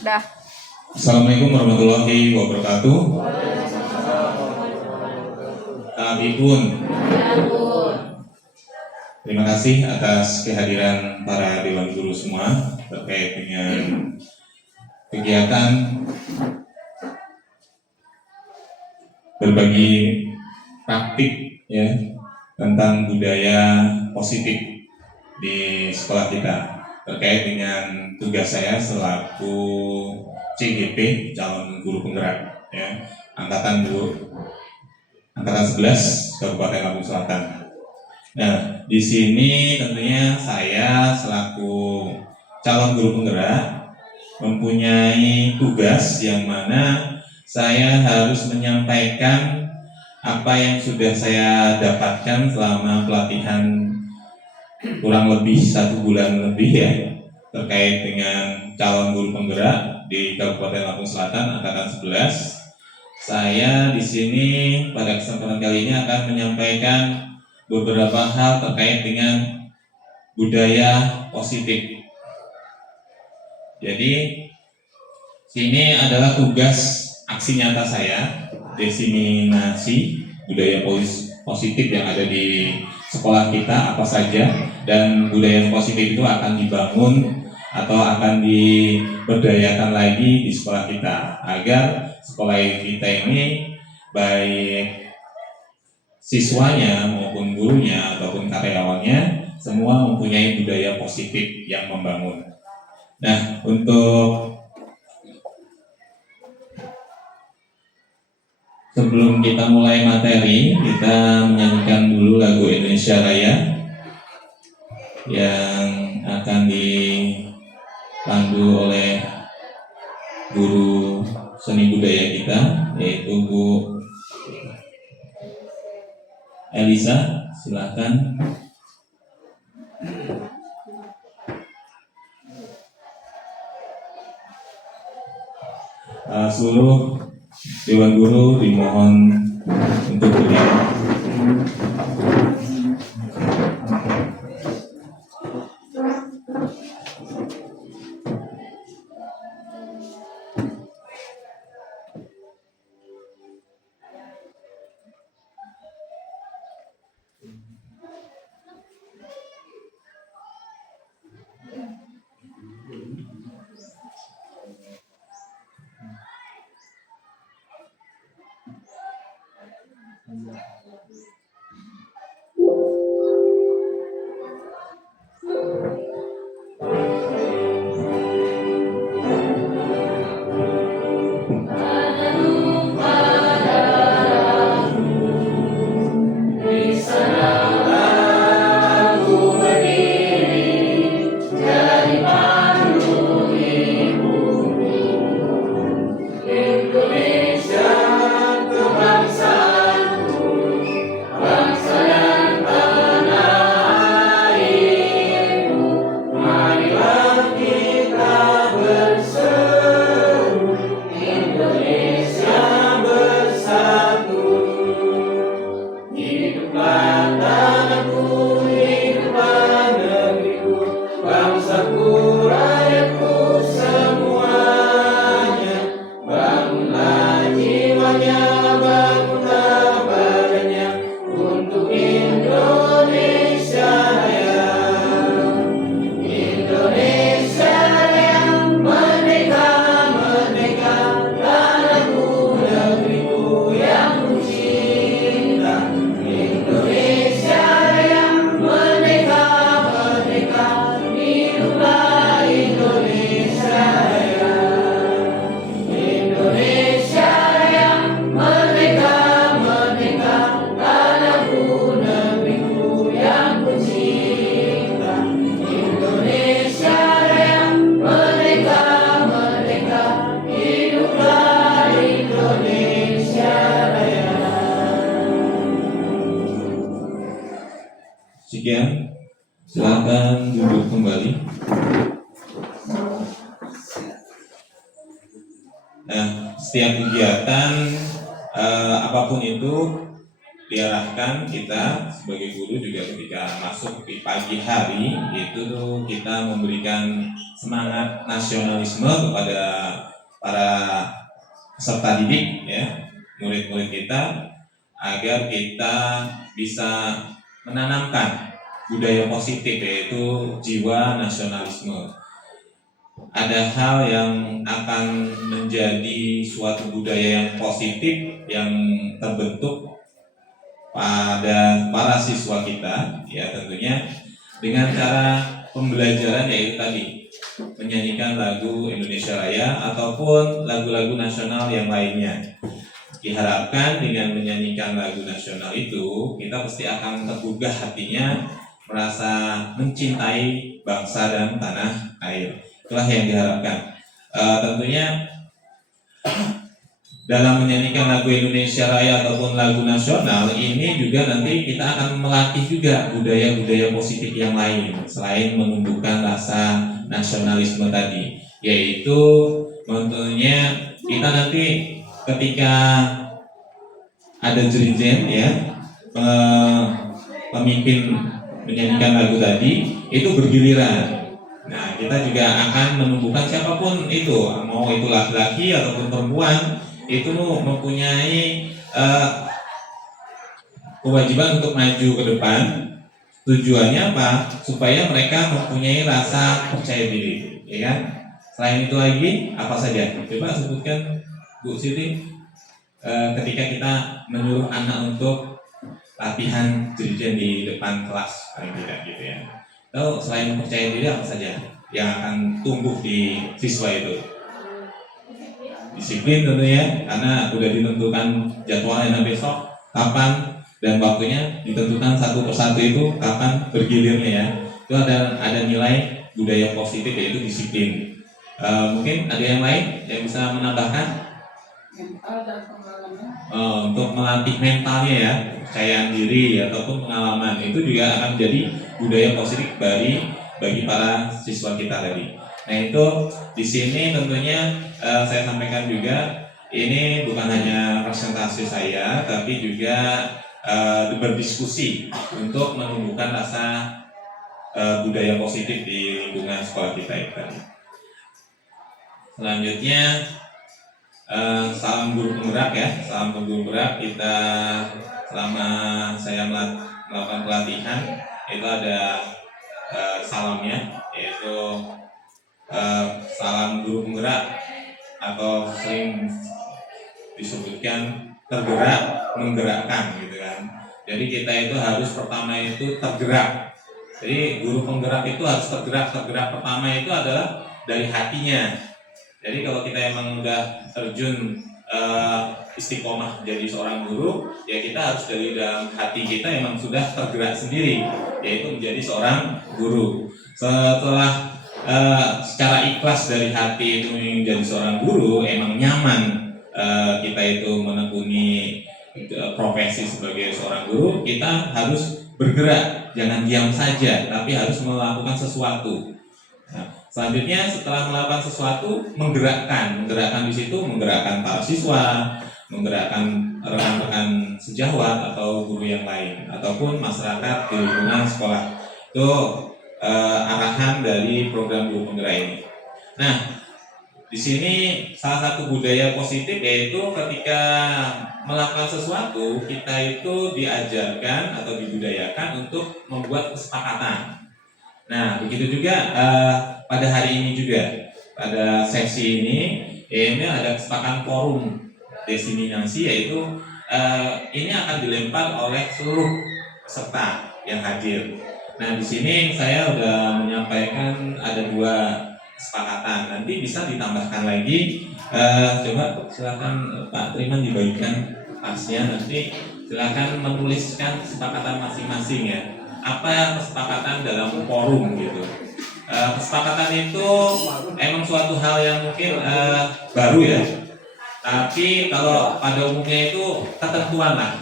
Dah. Assalamualaikum warahmatullahi wabarakatuh. Tabibun. Terima kasih atas kehadiran para dewan guru semua terkait dengan kegiatan berbagi praktik ya tentang budaya positif di sekolah kita terkait dengan tugas saya selaku CGP calon guru penggerak ya angkatan 11 Kabupaten Lampung Selatan. Nah, di sini tentunya saya selaku calon guru penggerak mempunyai tugas yang mana saya harus menyampaikan apa yang sudah saya dapatkan selama pelatihan kurang lebih 1 bulan lebih ya terkait dengan calon guru penggerak di Kabupaten Lampung Selatan angkatan 11. Saya di sini pada kesempatan kali ini akan menyampaikan beberapa hal terkait dengan budaya positif. Jadi sini adalah tugas aksi nyata saya, diseminasi budaya positif yang ada di sekolah kita apa saja, dan budaya positif itu akan dibangun atau akan diberdayakan lagi di sekolah kita agar sekolah kita ini baik siswanya maupun gurunya ataupun karyawannya semua mempunyai budaya positif yang membangun. Nah, untuk sebelum kita mulai materi, kita menyanyikan dulu lagu Indonesia Raya yang akan dipandu oleh guru seni budaya kita, yaitu Bu Elisa. Silakan. Seluruh dewan guru dimohon untuk berdiri. Sekian, silakan duduk kembali. Nah, setiap kegiatan apapun itu diarahkan kita sebagai guru juga ketika masuk di pagi hari itu kita memberikan semangat nasionalisme kepada para peserta didik ya, murid-murid kita, agar kita bisa menanamkan budaya positif yaitu jiwa nasionalisme. Ada hal yang akan menjadi suatu budaya yang positif yang terbentuk pada para siswa kita ya, tentunya dengan cara pembelajaran yaitu tadi menyanyikan lagu Indonesia Raya ataupun lagu-lagu nasional yang lainnya. Diharapkan dengan menyanyikan lagu nasional itu kita pasti akan tergugah hatinya, merasa mencintai bangsa dan tanah air. Itulah yang diharapkan. Tentunya dalam menyanyikan lagu Indonesia Raya ataupun lagu nasional ini juga nanti kita akan melatih juga budaya-budaya positif yang lain selain menumbuhkan rasa nasionalisme tadi, yaitu tentunya kita nanti ketika ada jerigen ya, pemimpin menyanyikan lagu tadi itu bergiliran. Nah, kita juga akan menumbuhkan siapapun itu, mau itu laki-laki ataupun perempuan, itu mempunyai kewajiban untuk maju ke depan. Tujuannya apa? Supaya mereka mempunyai rasa percaya diri, ya kan? Selain itu lagi apa saja? Coba sebutkan Bu Siti, ketika kita menyuruh anak untuk latihan jerigen di depan kelas paling tidak gitu ya. Lalu selain percaya diri apa saja yang akan tumbuh di siswa itu? Disiplin tentunya, karena sudah ditentukan jadwalnya besok kapan dan waktunya ditentukan satu persatu itu kapan bergilirnya ya. Itu ada nilai budaya positif yaitu disiplin. Mungkin ada yang lain yang bisa menambahkan? Untuk melatih mentalnya ya, kepercayaan diri ataupun pengalaman itu juga akan menjadi budaya positif bagi para siswa kita tadi. Nah itu di sini tentunya saya sampaikan juga, ini bukan hanya presentasi saya, tapi juga berdiskusi untuk menumbuhkan rasa budaya positif di lingkungan sekolah kita itu tadi. Selanjutnya salam guru penggerak ya, salam guru penggerak kita selama saya melakukan pelatihan itu ada salamnya, yaitu salam guru penggerak atau sering disebutkan tergerak menggerakkan gitu kan. Jadi kita itu harus pertama itu tergerak. Jadi guru penggerak itu harus tergerak pertama itu adalah dari hatinya. Jadi kalau kita emang udah terjun istiqomah jadi seorang guru, ya kita harus dari dalam hati kita emang sudah tergerak sendiri, yaitu menjadi seorang guru. Setelah secara ikhlas dari hati itu menjadi seorang guru, emang nyaman kita itu menekuni profesi sebagai seorang guru, kita harus bergerak, jangan diam saja, tapi harus melakukan sesuatu. Nah, selanjutnya setelah melakukan sesuatu, menggerakkan di situ, menggerakkan para siswa, menggerakkan rekan-rekan sejawat atau guru yang lain, ataupun masyarakat di lingkungan sekolah. Itu arahan dari program guru penggerak ini. Nah, di sini salah satu budaya positif yaitu ketika melakukan sesuatu kita itu diajarkan atau dibudayakan untuk membuat kesepakatan. Nah, begitu juga pada hari ini juga, pada sesi ini ada kesepakatan forum diseminasi, yaitu ini akan dilempar oleh seluruh peserta yang hadir. Nah, di sini saya sudah menyampaikan ada 2 kesepakatan, nanti bisa ditambahkan lagi. Coba silakan Pak Triman dibagikan tasnya, nanti silakan menuliskan kesepakatan masing-masing ya. Apa kesepakatan dalam forum gitu. Kesepakatan itu emang suatu hal yang mungkin baru ya, tapi kalau pada umumnya itu ketentuan lah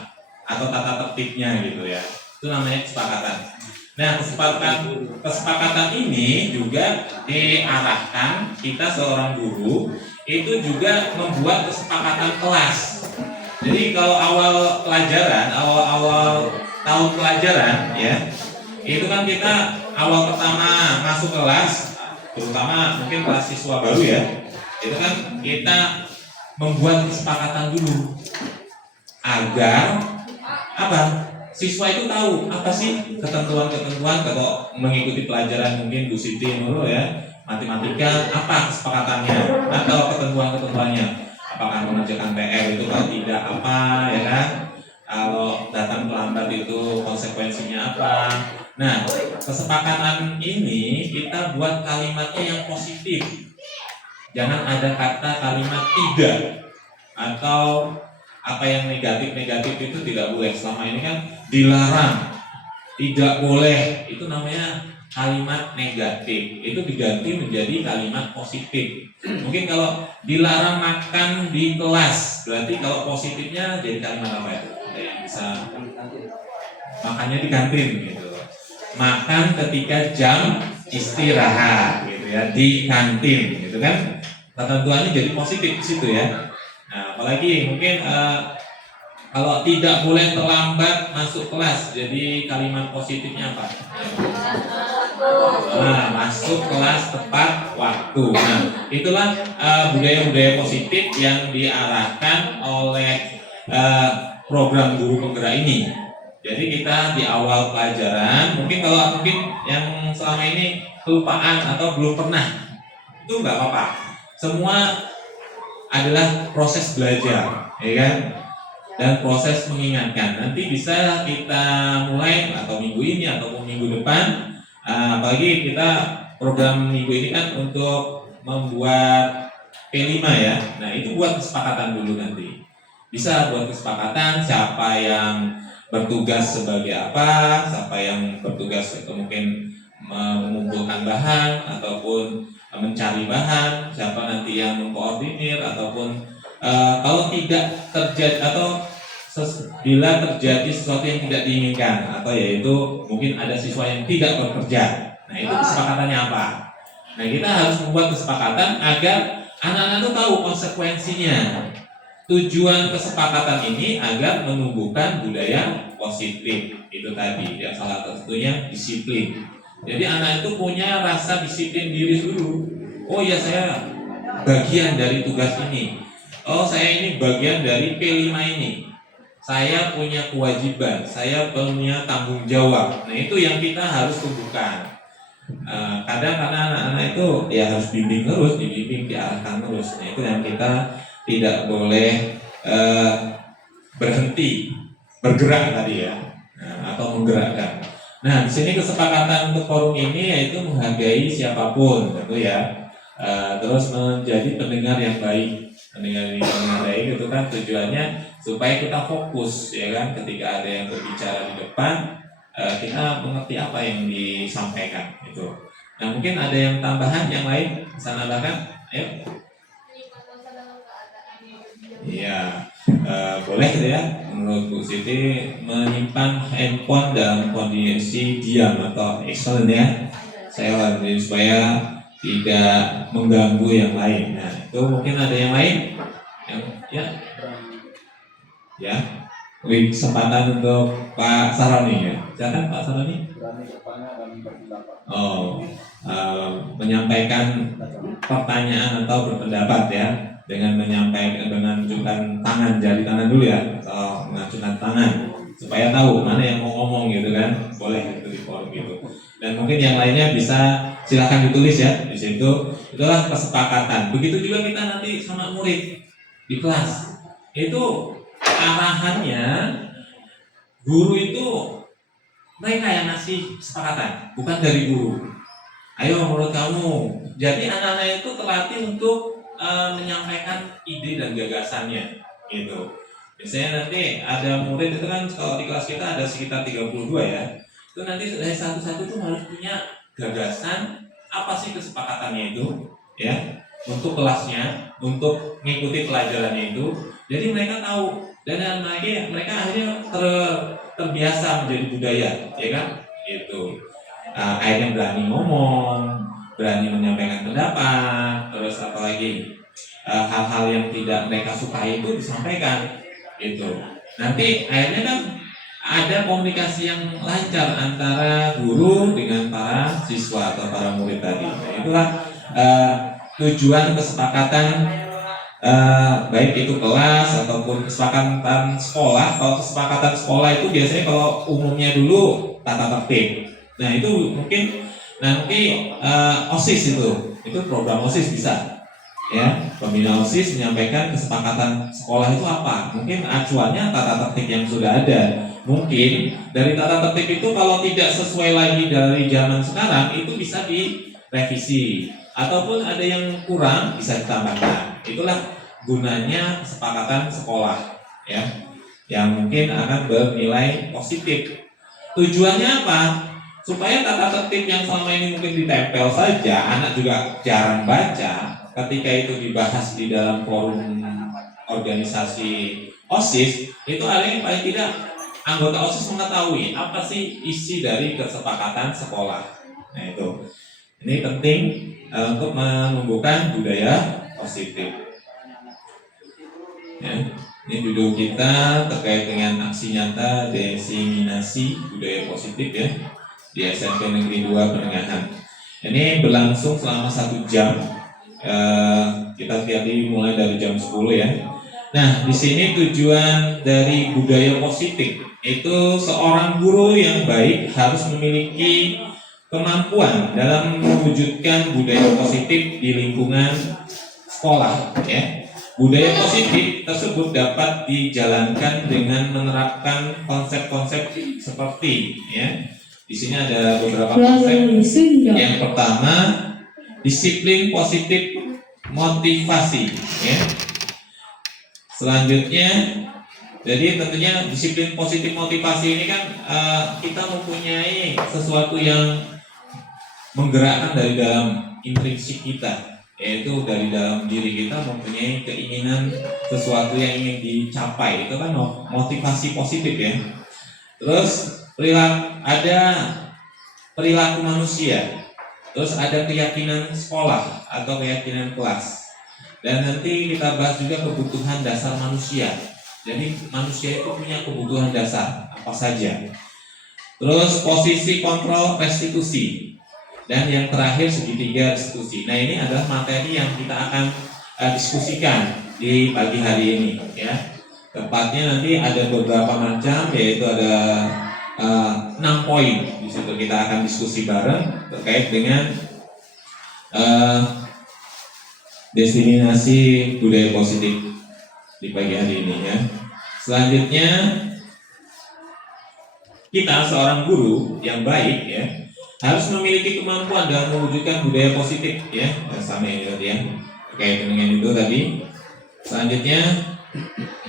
atau tata tertibnya gitu ya, itu namanya kesepakatan. Nah, kesepakatan ini juga diarahkan kita seorang guru itu juga membuat kesepakatan kelas. Jadi kalau awal pelajaran, awal tahun pelajaran ya, itu kan kita awal pertama masuk kelas, terutama mungkin kelas siswa baru ya, itu kan kita membuat kesepakatan dulu agar apa? Siswa itu tahu apa sih ketentuan-ketentuan kalau mengikuti pelajaran mungkin Bu Siti dulu ya, matematika apa kesepakatannya atau ketentuan-ketentuannya. Apakah mengerjakan PR itu kalau tidak apa ya kan? Kalau datang terlambat itu konsekuensinya apa? Nah, kesepakatan ini kita buat kalimatnya yang positif. Jangan ada kata kalimat tidak atau apa yang negatif itu tidak boleh. Selama ini kan dilarang, tidak boleh, itu namanya kalimat negatif. Itu diganti menjadi kalimat positif. Mungkin kalau dilarang makan di kelas, berarti kalau positifnya jadi kalimat apa itu? Ada yang bisa makannya di kantin gitu. Makan ketika jam istirahat gitu ya, di kantin gitu kan. Ketentuannya jadi positif di situ ya. Nah, apalagi mungkin kalau tidak boleh terlambat masuk kelas, jadi kalimat positifnya apa? Nah, masuk kelas tepat waktu. Nah, itulah budaya-budaya positif yang diarahkan oleh program guru penggerak ini. Jadi kita di awal pelajaran, mungkin kalau yang selama ini kelupaan atau belum pernah, itu nggak apa-apa. Semua adalah proses belajar, ya kan? Dan proses mengingatkan. Nanti bisa kita mulai atau minggu ini ataupun minggu depan. Apalagi kita program minggu ini kan untuk membuat P5 ya. Nah itu buat kesepakatan dulu nanti. Bisa buat kesepakatan siapa yang bertugas sebagai apa, siapa yang bertugas itu mungkin mengumpulkan bahan ataupun mencari bahan, siapa nanti yang mengkoordinir ataupun kalau tidak terjadi atau bila terjadi sesuatu yang tidak diinginkan atau yaitu mungkin ada siswa yang tidak bekerja, nah itu kesepakatannya apa? Nah kita harus membuat kesepakatan agar anak-anak itu tahu konsekuensinya. Tujuan kesepakatan ini agar menumbuhkan budaya positif itu tadi, yang salah satunya disiplin. Jadi anak itu punya rasa disiplin diri dulu. Oh ya saya bagian dari tugas ini. Oh saya ini bagian dari P5 ini. Saya punya kewajiban, saya punya tanggung jawab. Nah itu yang kita harus tumbuhkan. Kadang karena anak-anak itu ya harus bimbing terus, dibimbing, diarahkan terus. Nah itu yang kita tidak boleh berhenti bergerak tadi ya, atau menggerakkan. Nah di sini kesepakatan untuk forum ini yaitu menghargai siapapun, tentu ya. Terus menjadi pendengar yang baik. Pendengar yang baik itu kan tujuannya supaya kita fokus ya kan, ketika ada yang berbicara di depan kita mengerti apa yang disampaikan itu. Nah mungkin ada yang tambahan yang lain bisa nambahkan, ayo. Iya, boleh gitu ya. Menurut Bu Siti menyimpan handphone dalam kondisi diam atau excellent ya. Saya supaya tidak mengganggu yang lain. Nah itu mungkin ada yang lain yang ya kesempatan untuk Pak Saroni ya. Silakan Pak Saroni. Menyampaikan pertanyaan atau berpendapat ya, dengan menyampaikan dengan menunjukkan tangan, jari tangan dulu ya, atau mengacungkan tangan supaya tahu mana yang mau ngomong gitu kan, boleh itu di forum gitu. Dan mungkin yang lainnya bisa silakan ditulis ya di situ. Itulah kesepakatan. Begitu juga kita nanti sama murid di kelas itu arahannya guru itu mereka yang ngasih kesepakatan, bukan dari guru. Ayo menurut kamu. Jadi anak-anak itu terlatih untuk menyampaikan ide dan gagasannya gitu. Biasanya nanti ada murid itu kan, kalau di kelas kita ada sekitar 32 ya. Itu nanti dari satu-satu itu harus punya gagasan apa sih kesepakatannya itu ya, untuk kelasnya, untuk mengikuti pelajarannya itu. Jadi mereka tahu dan mereka akhirnya terbiasa menjadi budaya ya kan gitu. Akhirnya berani ngomong, berani menyampaikan pendapat, terus apalagi hal-hal yang tidak mereka sukai itu disampaikan. Itu. Nanti akhirnya kan ada komunikasi yang lancar antara guru dengan para siswa atau para murid tadi. Nah, itulah tujuan kesepakatan baik itu kelas ataupun kesepakatan sekolah. Kalau kesepakatan sekolah itu biasanya kalau umumnya dulu tata tertib. Nah itu mungkin nanti OSIS itu program OSIS bisa ya, pembina OSIS menyampaikan kesepakatan sekolah itu apa. Mungkin acuannya tata tertib yang sudah ada. Mungkin dari tata tertib itu kalau tidak sesuai lagi dari zaman sekarang itu bisa direvisi, ataupun ada yang kurang bisa ditambahkan. Itulah gunanya kesepakatan sekolah ya, yang mungkin akan bernilai positif. Tujuannya apa? Supaya tata tertib yang selama ini mungkin ditempel saja, anak juga jarang baca. Ketika itu dibahas di dalam forum organisasi OSIS, itu ada yang paling tidak anggota OSIS mengetahui apa sih isi dari kesepakatan sekolah. Nah itu, ini penting untuk menumbuhkan budaya positif. Ya, ini judul kita terkait dengan aksi nyata diseminasi budaya positif ya di SMP Negeri 2 Penengahan. Ini berlangsung selama 1 jam. Kita lihat mulai dari jam 10 ya. Nah, di sini tujuan dari budaya positif itu seorang guru yang baik harus memiliki kemampuan dalam mewujudkan budaya positif di lingkungan sekolah ya. Budaya positif tersebut dapat dijalankan dengan menerapkan konsep-konsep seperti ya. Di sini ada beberapa konsep. Yang pertama, disiplin positif motivasi ya. Selanjutnya, jadi tentunya disiplin positif motivasi ini kan kita mempunyai sesuatu yang menggerakkan dari dalam intrinsik kita, yaitu dari dalam diri kita mempunyai keinginan sesuatu yang ingin dicapai. Itu kan motivasi positif ya. Terus ada perilaku manusia, terus ada keyakinan sekolah atau keyakinan kelas, dan nanti kita bahas juga kebutuhan dasar manusia. Jadi manusia itu punya kebutuhan dasar apa saja. Terus posisi kontrol restitusi, dan yang terakhir segitiga restitusi. Nah ini adalah materi yang kita akan diskusikan di pagi hari ini ya. Tepatnya nanti ada beberapa macam, yaitu ada 6 poin. Di situ kita akan diskusi bareng terkait dengan diseminasi budaya positif di pagi hari ini ya. Selanjutnya kita seorang guru yang baik ya harus memiliki kemampuan dalam mewujudkan budaya positif ya. Sama ini tadi ya, terkait dengan itu tadi. Selanjutnya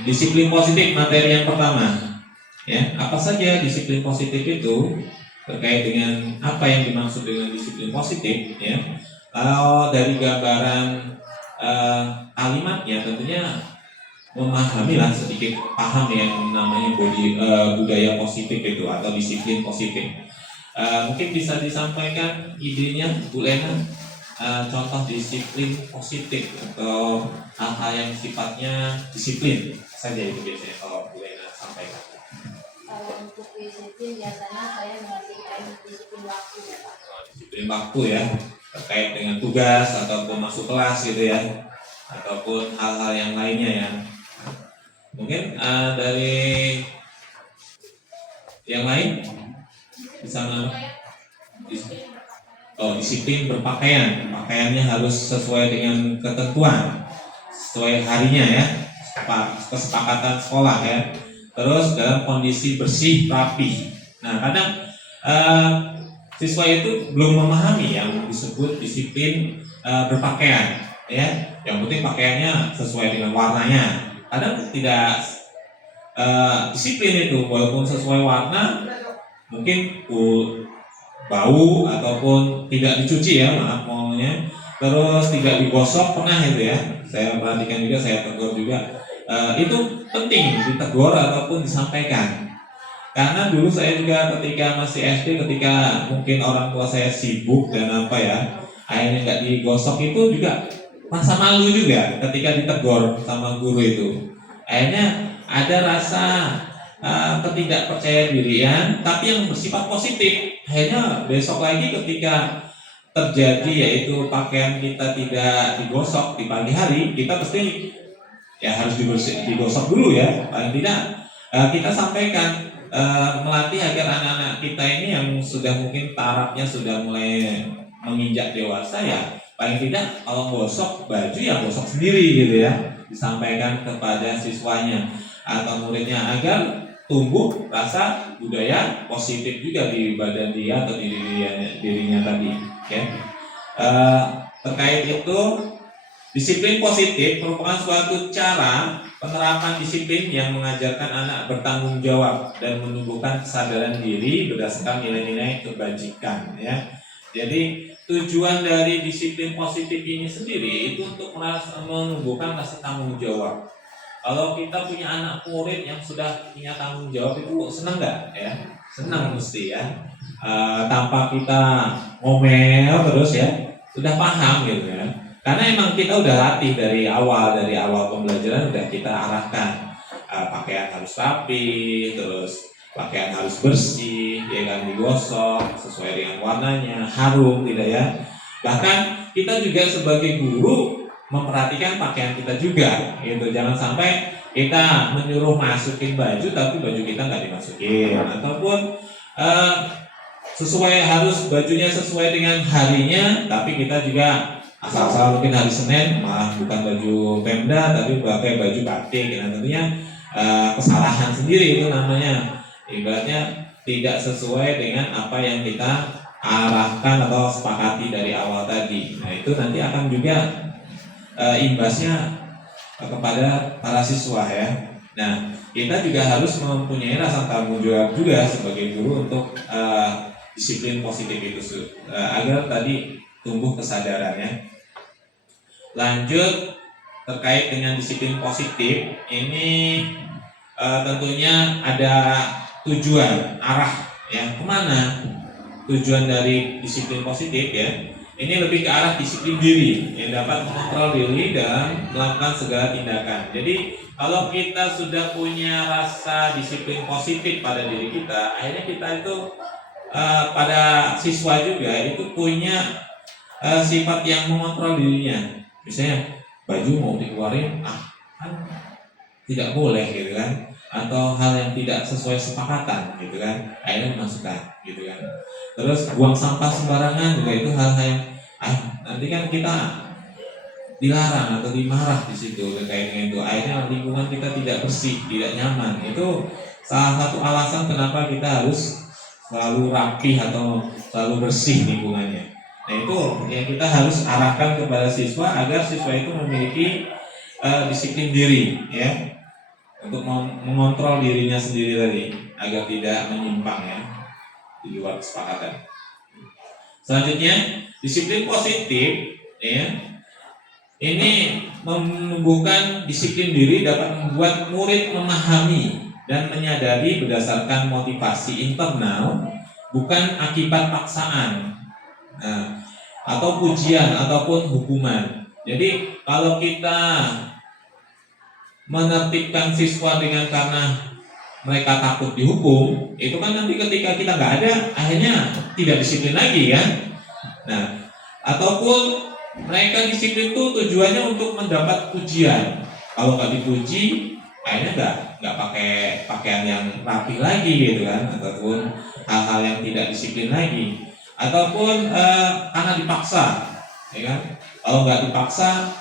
disiplin positif, materi yang pertama ya. Apa saja disiplin positif itu, terkait dengan apa yang dimaksud dengan disiplin positif ya. Kalau dari gambaran kalimatnya tentunya memahamilah sedikit paham yang namanya budaya positif itu atau disiplin positif. Mungkin bisa disampaikan idenya Bu Lena, contoh disiplin positif atau hal-hal yang sifatnya disiplin saja itu biasanya kalau Bu Lena sampaikan. Kalau untuk disiplin biasanya saya mengasihkan disiplin waktu ya Pak. Disiplin waktu ya, terkait dengan tugas ataupun masuk kelas gitu ya, ataupun hal-hal yang lainnya ya. Mungkin dari yang lain bisa disiplin berpakaian, pakaiannya harus sesuai dengan ketentuan, sesuai harinya ya, kesepakatan sekolah ya. Terus dalam kondisi bersih, rapi. Nah kadang siswa itu belum memahami yang disebut disiplin berpakaian ya. Yang penting pakaiannya sesuai dengan warnanya. Kadang tidak disiplin itu, walaupun sesuai warna mungkin bau ataupun tidak dicuci ya, maaf maunya, terus tidak digosok pernah itu ya. Saya perhatikan juga, saya tegur juga. Itu penting ditegur ataupun disampaikan. Karena dulu saya juga ketika masih SD, ketika mungkin orang tua saya sibuk dan apa ya, akhirnya nggak digosok, itu juga masa malu juga ketika ditegur sama guru itu. Akhirnya ada rasa ketidakpercayaan dirian, tapi yang bersifat positif. Akhirnya besok lagi ketika terjadi yaitu pakaian kita tidak digosok di pagi hari, kita pasti ya harus digosok dulu ya, paling tidak kita sampaikan, melatih agar anak-anak kita ini yang sudah mungkin tarafnya sudah mulai menginjak dewasa ya, paling tidak kalau gosok baju ya gosok sendiri gitu ya, disampaikan kepada siswanya atau muridnya agar tumbuh rasa budaya positif juga di badan dia atau di dirinya tadi ya. Terkait itu, disiplin positif merupakan suatu cara penerapan disiplin yang mengajarkan anak bertanggung jawab dan menumbuhkan kesadaran diri berdasarkan nilai-nilai kebajikan ya. Jadi tujuan dari disiplin positif ini sendiri itu untuk menumbuhkan rasa tanggung jawab. Kalau kita punya anak murid yang sudah punya tanggung jawab itu senang nggak ya? Senang mesti ya. Tanpa kita ngomel terus ya, sudah paham gitu ya. Karena emang kita udah latih dari awal pembelajaran udah kita arahkan, pakaian harus rapi, terus pakaian harus bersih, ya kan, digosok sesuai dengan warnanya, harum tidak ya. Bahkan kita juga sebagai guru memperhatikan pakaian kita juga, gitu. Jangan sampai kita menyuruh masukin baju tapi baju kita nggak dimasukin, ataupun harus bajunya sesuai dengan harinya, tapi kita juga asal-asal mungkin hari Senin malah bukan baju Pemda tapi pakai baju batik. Nah tentunya kesalahan sendiri itu namanya, ibaratnya tidak sesuai dengan apa yang kita arahkan atau sepakati dari awal tadi. Nah itu nanti akan juga imbasnya kepada para siswa ya. Nah kita juga harus mempunyai rasa tanggung jawab juga sebagai guru untuk disiplin positif itu agar tadi tumbuh kesadarannya. Lanjut, terkait dengan disiplin positif ini tentunya ada tujuan, arah yang kemana tujuan dari disiplin positif ya. Ini lebih ke arah disiplin diri yang dapat mengontrol diri dan melakukan segala tindakan. Jadi kalau kita sudah punya rasa disiplin positif pada diri kita, akhirnya kita itu pada siswa juga itu punya sifat yang mengontrol dirinya. Misalnya baju mau dikeluarin, kan tidak boleh gitu kan, atau hal yang tidak sesuai sepakatan gitu kan, akhirnya dimasukkan gitu kan. Terus buang sampah sembarangan juga itu hal-hal yang nanti kan kita dilarang atau dimarah di situ terkait dengan itu. Akhirnya lingkungan kita tidak bersih, tidak nyaman. Itu salah satu alasan kenapa kita harus selalu rapi atau selalu bersih lingkungannya. Nah itu yang kita harus arahkan kepada siswa agar siswa itu memiliki disiplin diri ya, untuk mengontrol dirinya sendiri tadi agar tidak menyimpang ya di luar kesepakatan. Selanjutnya, disiplin positif ya, ini menumbuhkan disiplin diri dapat membuat murid memahami dan menyadari berdasarkan motivasi internal, bukan akibat paksaan atau pujian ataupun hukuman. Jadi kalau kita menertibkan siswa dengan karena mereka takut dihukum, itu kan nanti ketika kita nggak ada, akhirnya tidak disiplin lagi kan. Nah, ataupun mereka disiplin itu tujuannya untuk mendapat pujian. Kalau nggak dipuji, akhirnya nggak pakai pakaian yang rapi lagi gitu kan, ataupun hal-hal yang tidak disiplin lagi, ataupun karena dipaksa, ya kan? Kalau nggak dipaksa,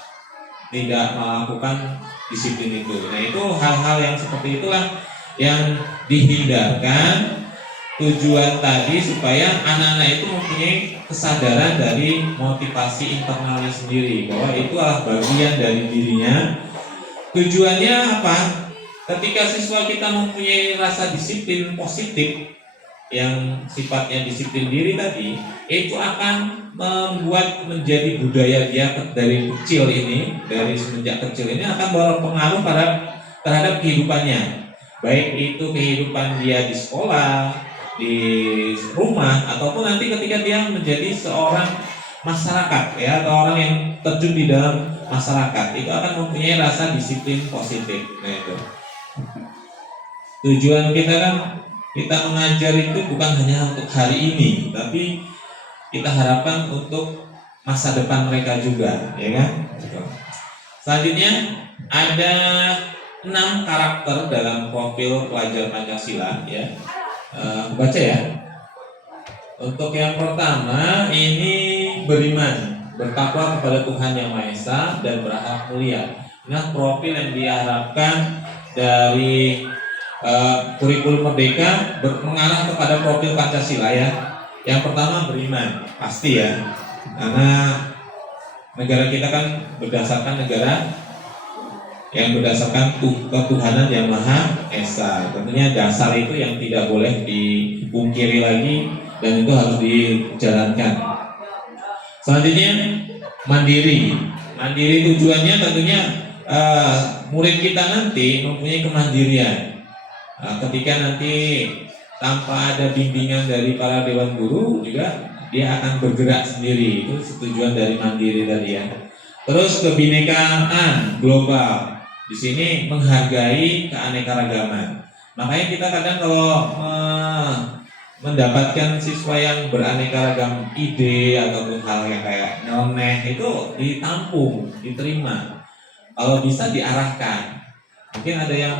tidak melakukan disiplin itu. Nah itu hal-hal yang seperti itulah yang dihindarkan. Tujuan tadi supaya anak-anak itu mempunyai kesadaran dari motivasi internalnya sendiri, bahwa itu adalah bagian dari dirinya. Tujuannya apa? Ketika siswa kita mempunyai rasa disiplin positif yang sifatnya disiplin diri tadi, itu akan membuat menjadi budaya dia dari kecil ini, dari semenjak kecil ini akan berpengaruh terhadap kehidupannya. Baik itu kehidupan dia di sekolah, di rumah, ataupun nanti ketika dia menjadi seorang masyarakat ya, atau orang yang terjun di dalam masyarakat, itu akan mempunyai rasa disiplin positif. Nah itu Tujuan kita kan, kita mengajar itu bukan hanya untuk hari ini, tapi kita harapkan untuk masa depan mereka juga, ya kan? Selanjutnya ada 6 karakter dalam profil pelajar Pancasila, ya. Baca ya. Untuk yang pertama ini beriman, bertakwa kepada Tuhan Yang Maha Esa dan berakhlak mulia. Nah, profil yang diharapkan dari kurikulum Merdeka mengarah kepada profil Pancasila, ya. Yang pertama beriman, pasti ya, karena negara kita kan berdasarkan negara yang berdasarkan ketuhanan Yang Maha Esa. Tentunya dasar itu yang tidak boleh dipungkiri lagi dan itu harus dijalankan. Selanjutnya mandiri. Mandiri tujuannya tentunya murid kita nanti mempunyai kemandirian. Ketika nanti tanpa ada bimbingan dari para dewan guru juga dia akan bergerak sendiri. Itu tujuan dari mandiri tadi, ya. Terus kebinekaan global. Di sini menghargai keanekaragaman. Makanya kita kadang kalau mendapatkan siswa yang beraneka ragam ide ataupun hal yang kayak nyeleneh itu ditampung, diterima. Kalau bisa diarahkan. Mungkin ada yang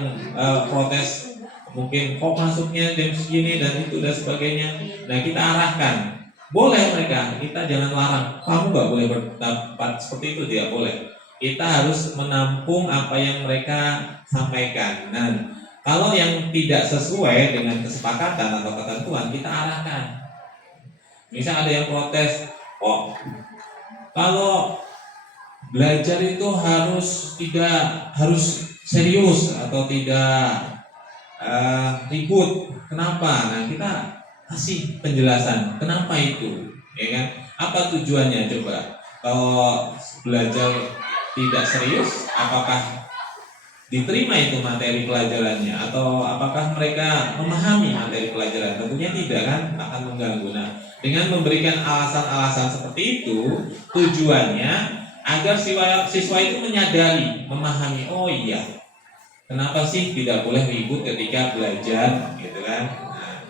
protes, mungkin kok masuknya jam segini dan itu dan sebagainya. Nah, kita arahkan. Boleh mereka, kita jangan larang. Kamu nggak boleh berpendapat seperti itu, tidak boleh. Kita harus menampung apa yang mereka sampaikan. Nah, kalau yang tidak sesuai dengan kesepakatan atau ketentuan, kita arahkan. Misal ada yang protes, oh kalau belajar itu tidak harus serius atau tidak ribut. Kenapa? Nah, kita kasih penjelasan kenapa itu, ya kan? Apa tujuannya coba? Kalau belajar tidak serius, apakah diterima itu materi pelajarannya atau apakah mereka memahami materi pelajaran? Tentunya tidak, kan? Akan mengganggu. Nah, dengan memberikan alasan-alasan seperti itu, tujuannya agar siswa itu menyadari, memahami, oh iya, kenapa sih tidak boleh ribut ketika belajar, gitu kan? Nah,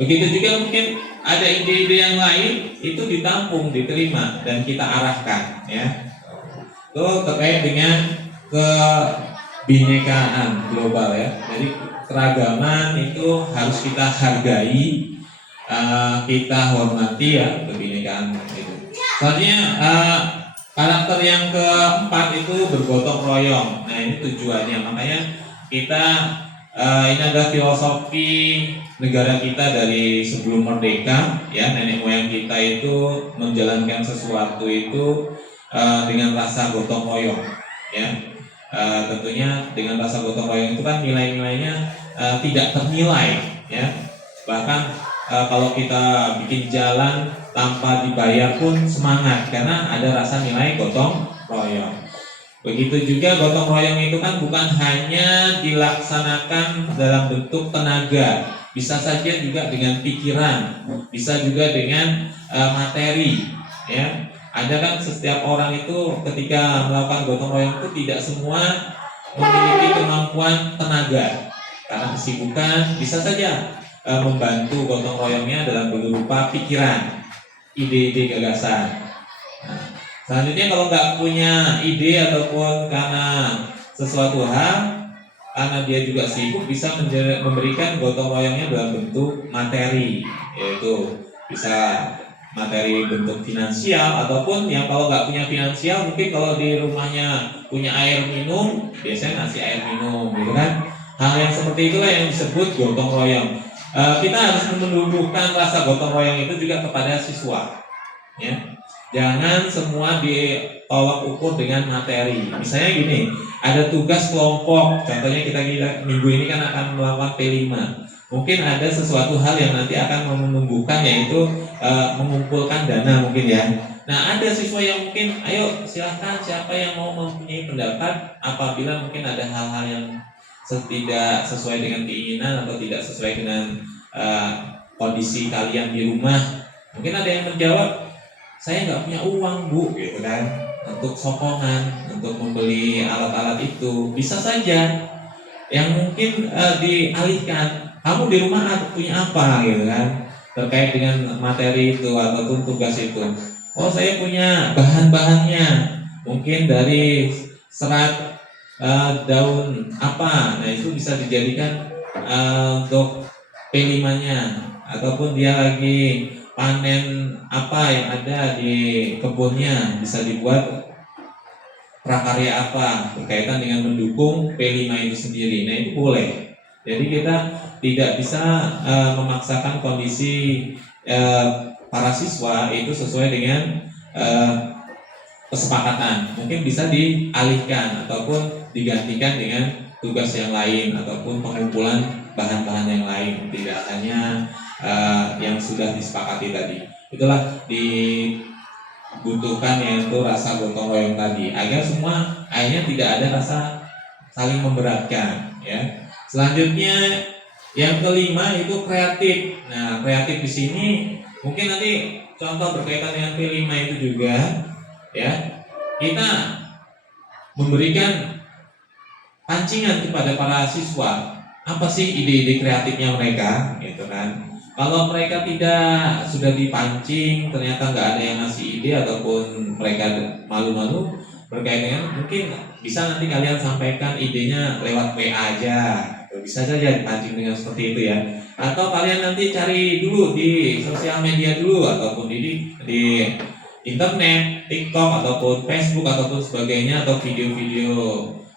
begitu juga mungkin ada ide-ide yang lain itu ditampung, diterima dan kita arahkan, ya. Itu terkait dengan kebinekaan global, ya. Jadi keragaman itu harus kita hargai, kita hormati, ya, kebinekaan itu. Selanjutnya karakter yang keempat itu bergotong royong. Nah, ini tujuannya, makanya kita ini ada filosofi negara kita dari sebelum merdeka, ya. Nenek moyang kita itu menjalankan sesuatu itu dengan rasa gotong royong, ya. Tentunya dengan rasa gotong royong itu kan nilai-nilainya tidak ternilai, ya. Bahkan kalau kita bikin jalan tanpa dibayar pun semangat karena ada rasa nilai gotong royong. Begitu juga gotong royong itu kan bukan hanya dilaksanakan dalam bentuk tenaga, bisa saja juga dengan pikiran, bisa juga dengan materi, ya. Ada kan setiap orang itu ketika melakukan gotong royong itu tidak semua memiliki kemampuan tenaga karena kesibukan, bisa saja membantu gotong royongnya dalam berupa pikiran, ide-ide gagasan. Nah, selanjutnya kalau nggak punya ide ataupun karena sesuatu hal, karena dia juga sibuk, bisa memberikan gotong royongnya dalam bentuk materi, yaitu bisa materi bentuk finansial ataupun yang kalau nggak punya finansial mungkin kalau di rumahnya punya air minum, biasanya ngasih air minum, gitu kan? Hal yang seperti itulah yang disebut gotong royong. Kita harus menumbuhkan rasa gotong royong itu juga kepada siswa, ya. Jangan semua ditolak ukur dengan materi. Misalnya gini, ada tugas kelompok, contohnya kita minggu ini kan akan melakukan P5. Mungkin ada sesuatu hal yang nanti akan menumbuhkan, yaitu mengumpulkan dana mungkin, ya. Nah, ada siswa yang mungkin, ayo silahkan siapa yang mau mempunyai pendapat apabila mungkin ada hal-hal yang tidak sesuai dengan keinginan atau tidak sesuai dengan kondisi kalian di rumah. Mungkin ada yang menjawab, saya nggak punya uang, Bu, gitu kan, untuk sokongan, untuk membeli alat-alat itu. Bisa saja yang mungkin dialihkan. Kamu di rumah punya apa gitu kan, terkait dengan materi itu ataupun tugas itu. Oh, saya punya bahan-bahannya, mungkin dari serat daun apa. Nah, itu bisa dijadikan untuk P5-nya, ataupun dia lagi panen apa yang ada di kebunnya, bisa dibuat prakarya apa berkaitan dengan mendukung P5 itu sendiri. Nah, itu boleh. Jadi kita tidak bisa memaksakan kondisi para siswa itu sesuai dengan kesepakatan. Mungkin bisa dialihkan ataupun digantikan dengan tugas yang lain ataupun pengumpulan bahan-bahan yang lain, tidak hanya yang sudah disepakati tadi. Itulah dibutuhkan yaitu rasa gotong royong tadi, agar semua akhirnya tidak ada rasa saling memberatkan, ya. Selanjutnya yang kelima itu kreatif. Nah, kreatif di sini mungkin nanti contoh berkaitan dengan P5 itu juga, ya. Kita memberikan pancingan kepada para siswa, apa sih ide-ide kreatifnya mereka, gitu kan. Kalau mereka tidak sudah dipancing, ternyata nggak ada yang ngasih ide ataupun mereka malu-malu berkaitan dengan, mungkin bisa nanti kalian sampaikan idenya lewat WA aja, bisa saja dipancing dengan seperti itu, ya. Atau kalian nanti cari dulu di sosial media dulu, ataupun di internet, TikTok ataupun Facebook ataupun sebagainya, atau video-video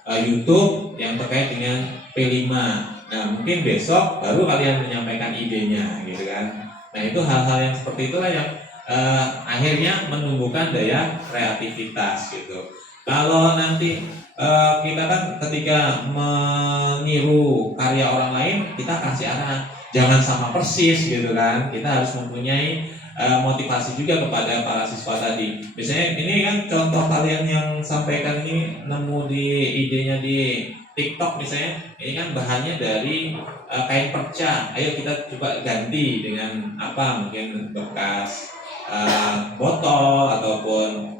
YouTube yang terkait dengan P5. Nah, mungkin besok baru kalian menyampaikan idenya, gitu kan. Nah, itu hal-hal yang seperti itulah yang akhirnya menumbuhkan daya kreativitas, gitu. Kalau nanti kita kan ketika meniru karya orang lain, kita kasih arahan jangan sama persis, gitu kan. Kita harus mempunyai motivasi juga kepada para siswa tadi. Misalnya ini kan contoh kalian yang sampaikan ini nemu di idenya di TikTok misalnya, ini kan bahannya dari kain perca. Ayo kita coba ganti dengan apa, mungkin bekas botol ataupun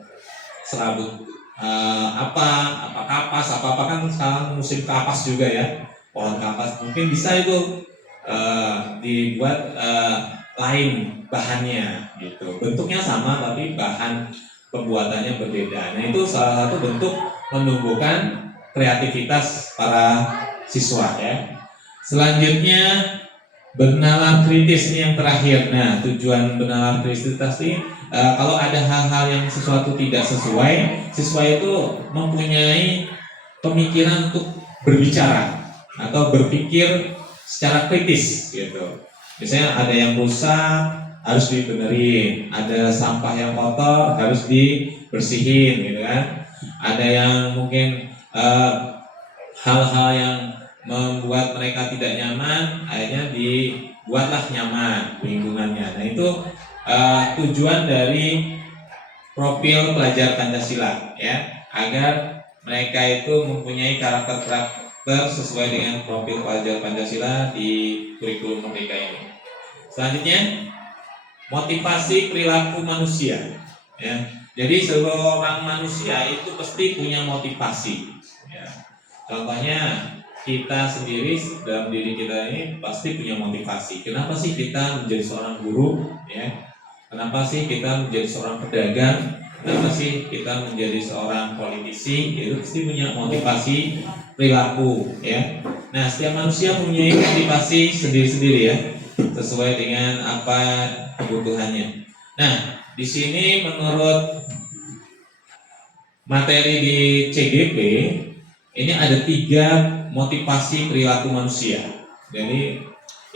serabut apa kapas, apa kan sekarang musim kapas juga, ya, pohon kapas. Mungkin bisa itu dibuat lain bahannya, gitu. Bentuknya sama tapi bahan pembuatannya berbeda. Nah, itu salah satu bentuk menumbuhkan kreativitas para siswa, ya. Selanjutnya bernalar kritis, ini yang terakhir. Nah, tujuan bernalar kritis ini kalau ada hal-hal yang sesuatu tidak sesuai, siswa itu mempunyai pemikiran untuk berbicara atau berpikir secara kritis, gitu. Misalnya ada yang rusak harus dibenerin, ada sampah yang kotor harus dibersihin, gitu kan. Ada yang mungkin hal-hal yang membuat mereka tidak nyaman, akhirnya dibuatlah nyaman lingkungannya. Nah, itu tujuan dari profil pelajar Pancasila, ya, agar mereka itu mempunyai karakter sesuai dengan profil pelajar Pancasila di kurikulum Merdeka ini. Selanjutnya, motivasi perilaku manusia, ya. Jadi seorang manusia itu pasti punya motivasi, ya. Contohnya kita sendiri dalam diri kita ini pasti punya motivasi. Kenapa sih kita menjadi seorang guru, ya? Kenapa sih kita menjadi seorang pedagang? Kenapa sih kita menjadi seorang politisi? Itu pasti punya motivasi perilaku, ya. Nah, setiap manusia mempunyai motivasi sendiri-sendiri, ya, sesuai dengan apa kebutuhannya. Nah, di sini menurut materi di CGP ini ada 3 motivasi perilaku manusia. Jadi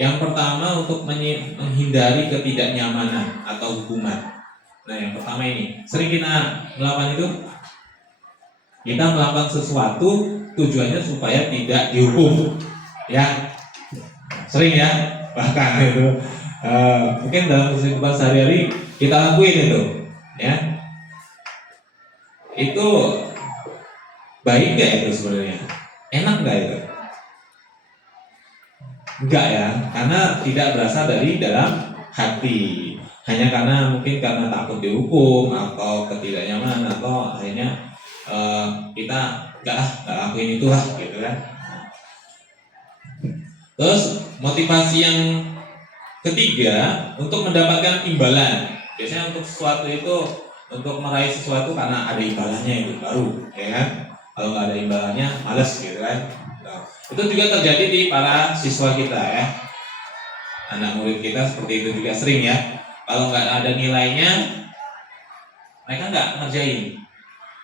yang pertama untuk menghindari ketidaknyamanan atau hukuman. Nah, yang pertama ini sering kita melakukan itu, kita melakukan sesuatu tujuannya supaya tidak dihukum, ya, sering, ya, bahkan itu mungkin dalam kehidupan sehari-hari kita lakuin itu, ya. Itu baik nggak itu sebenarnya? Enak nggak itu? Enggak, ya, karena tidak berasal dari dalam hati. Hanya karena mungkin karena takut dihukum atau ketidaknyamanan, atau akhirnya kita enggak lakuin itulah, gitu kan. Terus motivasi yang ketiga untuk mendapatkan imbalan. Biasanya untuk sesuatu itu, untuk meraih sesuatu karena ada imbalannya itu baru, ya kan? Kalau nggak ada imbalannya, males gitu kan? Nah, itu juga terjadi di para siswa kita ya, anak murid kita seperti itu juga sering ya. Kalau nggak ada nilainya, mereka nggak ngerjain.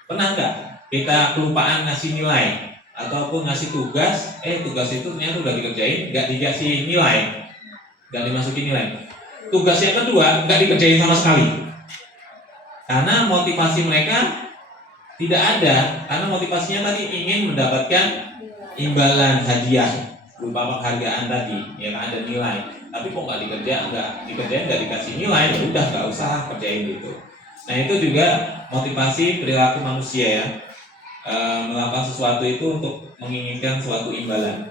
Pernah nggak kita kelupaan ngasih nilai ataupun ngasih tugas, tugas itu ternyata udah dikerjain, nggak dikasih nilai, nggak dimasukin nilai. Tugas yang kedua nggak dikerjain sama sekali, karena motivasi mereka tidak ada, karena motivasinya tadi ingin mendapatkan imbalan hadiah berupa penghargaan tadi, yang ada nilai. Tapi kok nggak dikerjain, nggak dikasih nilai, ya udah nggak usah kerjain gitu. Nah itu juga motivasi perilaku manusia ya, melakukan sesuatu itu untuk menginginkan suatu imbalan.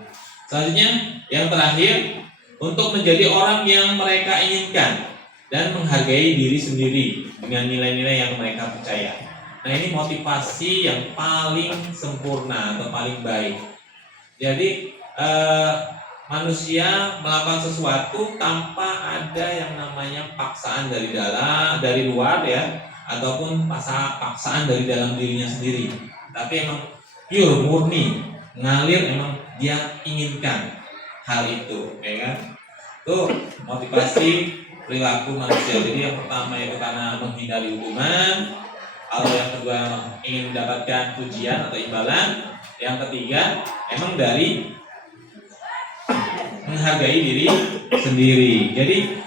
Selanjutnya yang terakhir, untuk menjadi orang yang mereka inginkan dan menghargai diri sendiri dengan nilai-nilai yang mereka percaya. Nah ini motivasi yang paling sempurna atau paling baik. Jadi manusia melakukan sesuatu tanpa ada yang namanya paksaan dari luar ya, ataupun paksaan dari dalam dirinya sendiri. Tapi emang pure, murni, ngalir, emang dia inginkan hal itu, ya kan? Itu motivasi perilaku manusia. Jadi yang pertama itu karena menghindari hukuman, kalau yang kedua ingin mendapatkan pujian atau imbalan, yang ketiga emang dari menghargai diri sendiri. Jadi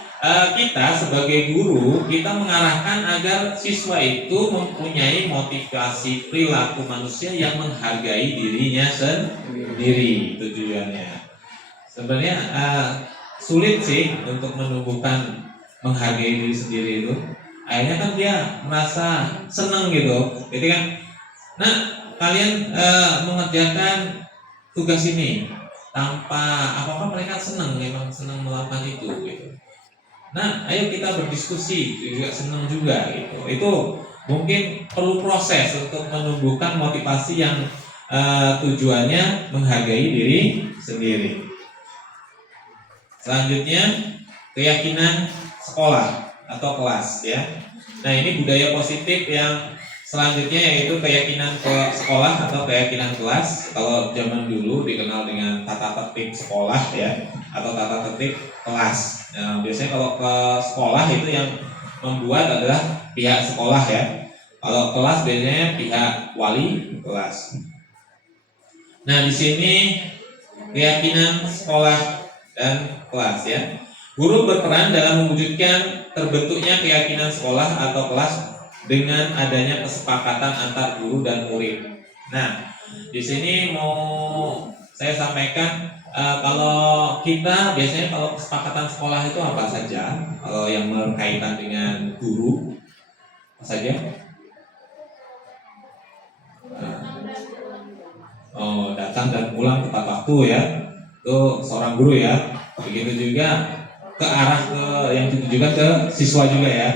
kita sebagai guru, kita mengarahkan agar siswa itu mempunyai motivasi perilaku manusia yang menghargai dirinya sendiri. Tujuannya sebenarnya sulit sih untuk menumbuhkan menghargai diri sendiri itu. Akhirnya kan dia merasa senang gitu kan. Nah kalian mengerjakan tugas ini tanpa apa-apa, mereka memang senang melakukan itu gitu. Nah ayo kita berdiskusi juga senang juga gitu. Itu mungkin perlu proses untuk menumbuhkan motivasi yang tujuannya menghargai diri sendiri. Selanjutnya keyakinan sekolah atau kelas ya. Nah ini budaya positif yang selanjutnya yaitu keyakinan ke sekolah atau keyakinan kelas. Kalau zaman dulu dikenal dengan tata tertib sekolah ya, atau tata tertib kelas. Nah, biasanya kalau ke sekolah itu yang membuat adalah pihak sekolah ya. Kalau kelas biasanya pihak wali kelas. Nah di sini keyakinan sekolah dan kelas ya. Guru berperan dalam mewujudkan terbentuknya keyakinan sekolah atau kelas dengan adanya kesepakatan antar guru dan murid. Nah, di sini mau saya sampaikan kalau kita biasanya kalau kesepakatan sekolah itu apa saja? Kalau yang berkaitan dengan guru apa saja? Datang dan pulang tepat waktu ya. Itu seorang guru ya. Begitu juga ke arah yang ditujukan ke siswa juga ya,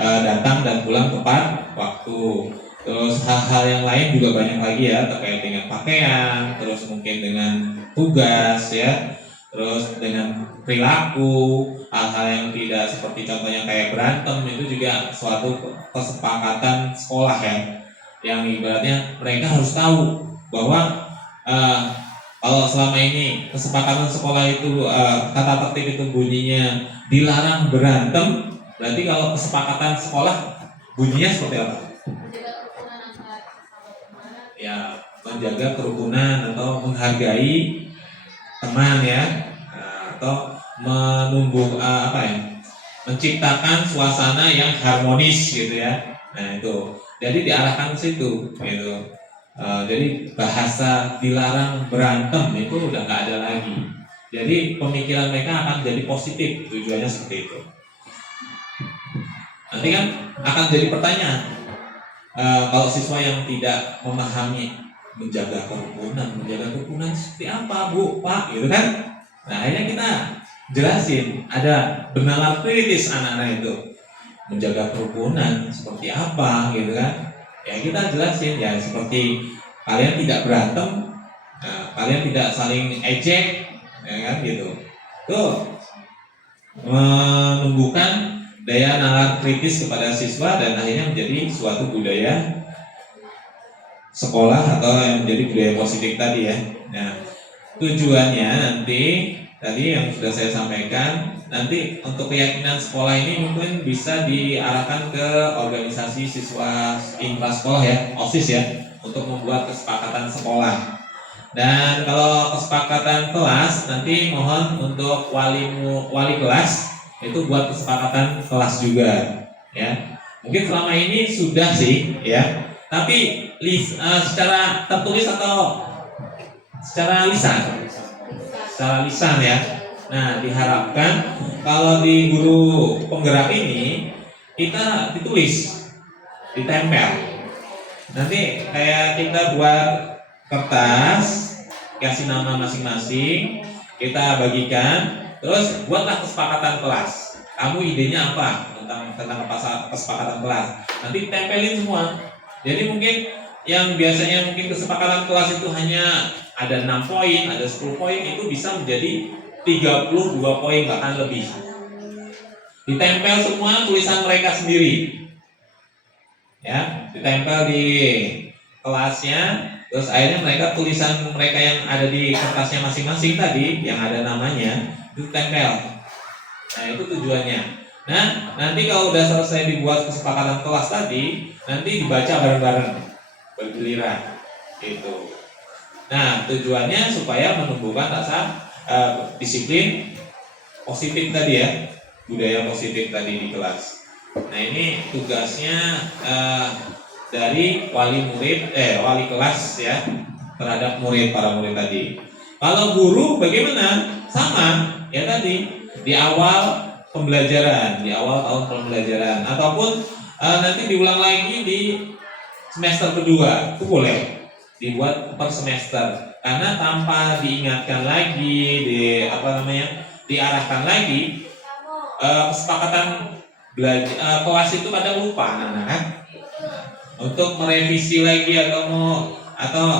datang dan pulang tepat waktu. Terus hal-hal yang lain juga banyak lagi ya, terkait dengan pakaian, terus mungkin dengan tugas ya, terus dengan perilaku, hal-hal yang tidak seperti contohnya kayak berantem, itu juga suatu kesepakatan sekolah ya, yang ibaratnya mereka harus tahu bahwa kalau selama ini kesepakatan sekolah itu tata tertib itu bunyinya dilarang berantem, berarti kalau kesepakatan sekolah bunyinya seperti apa? Ya, menjaga kerukunan atau menghargai teman ya, atau menciptakan suasana yang harmonis gitu ya. Nah itu, jadi diarahkan ke situ gitu. Jadi bahasa dilarang berantem itu udah nggak ada lagi. Jadi pemikiran mereka akan jadi positif, tujuannya seperti itu. Nanti kan akan jadi pertanyaan, kalau siswa yang tidak memahami menjaga kerukunan seperti apa Bu, Pak, gitu kan? Nah akhirnya kita jelasin, ada benalar kritis anak-anak itu menjaga kerukunan seperti apa, gitu kan? Ya kita jelasin ya seperti kalian tidak berantem, kalian tidak saling ejek, ya kan gitu. Tuh menumbuhkan daya nalar kritis kepada siswa dan akhirnya menjadi suatu budaya sekolah atau yang menjadi budaya positif tadi ya. Nah, tujuannya nanti tadi yang sudah saya sampaikan, nanti untuk keyakinan sekolah ini mungkin bisa diarahkan ke organisasi siswa intrasekolah ya, OSIS ya, untuk membuat kesepakatan sekolah. Dan kalau kesepakatan kelas, nanti mohon untuk wali kelas itu buat kesepakatan kelas juga ya. Mungkin selama ini sudah sih ya, tapi secara tertulis atau secara lisan? Secara lisan ya. Nah, diharapkan kalau di guru penggerak ini kita ditulis, ditempel. Nanti kayak kita buat kertas, kasih nama masing-masing, kita bagikan, terus buatlah kesepakatan kelas. Kamu idenya apa tentang kesepakatan kelas? Nanti tempelin semua. Jadi mungkin yang biasanya mungkin kesepakatan kelas itu hanya ada 6 poin, ada 10 poin, itu bisa menjadi 32 poin bahkan lebih. Ditempel semua tulisan mereka sendiri. Ya, ditempel di kelasnya. Terus akhirnya mereka tulisan mereka yang ada di kertasnya masing-masing tadi yang ada namanya itu tempel. Nah, itu tujuannya. Nah, nanti kalau udah selesai dibuat kesepakatan kelas tadi, nanti dibaca bareng-bareng bergiliran gitu. Nah, tujuannya supaya menumbuhkan rasa disiplin positif tadi ya, budaya positif tadi di kelas. Nah, ini tugasnya dari wali kelas ya terhadap para murid tadi. Kalau guru bagaimana? Sama ya tadi di awal pembelajaran, di awal tahun pembelajaran ataupun nanti diulang lagi di semester kedua itu boleh dibuat per semester karena tanpa diingatkan lagi diarahkan lagi kesepakatan belajar kelas itu kadang lupa anak-anak untuk merevisi lagi atau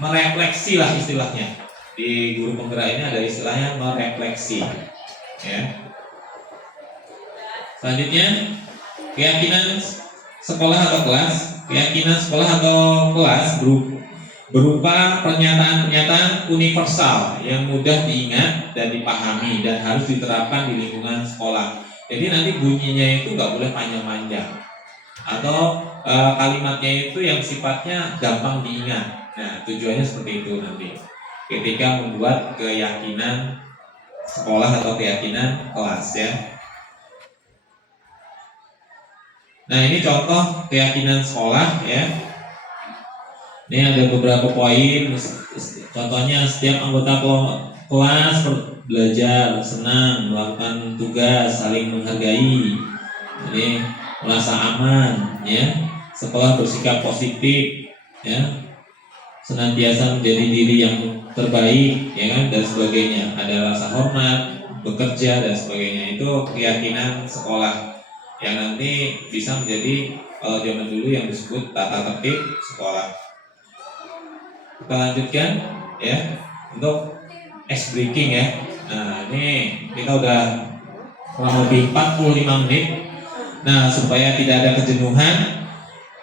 merefleksi lah istilahnya. Di guru penggerak ini ada istilahnya merefleksi ya. Selanjutnya keyakinan sekolah atau kelas. Keyakinan sekolah atau kelas berupa pernyataan-pernyataan universal yang mudah diingat dan dipahami dan harus diterapkan di lingkungan sekolah. Jadi nanti bunyinya itu nggak boleh panjang-panjang atau kalimatnya itu yang sifatnya gampang diingat. Nah, tujuannya seperti itu nanti ketika membuat keyakinan sekolah atau keyakinan kelas ya. Nah, ini contoh keyakinan sekolah ya. Ini ada beberapa poin. Contohnya setiap anggota kelas belajar, senang, melakukan tugas, saling menghargai. Jadi merasa aman ya. Sekolah bersikap positif ya. Senantiasa menjadi diri yang terbaik ya kan dan sebagainya. Ada rasa hormat, bekerja dan sebagainya. Itu keyakinan sekolah yang nanti bisa menjadi kalau zaman dulu yang disebut tata tertib sekolah. Kita lanjutkan ya untuk ice breaking ya. Nah, ini kita udah kurang lebih 45 menit. Nah, supaya tidak ada kejenuhan,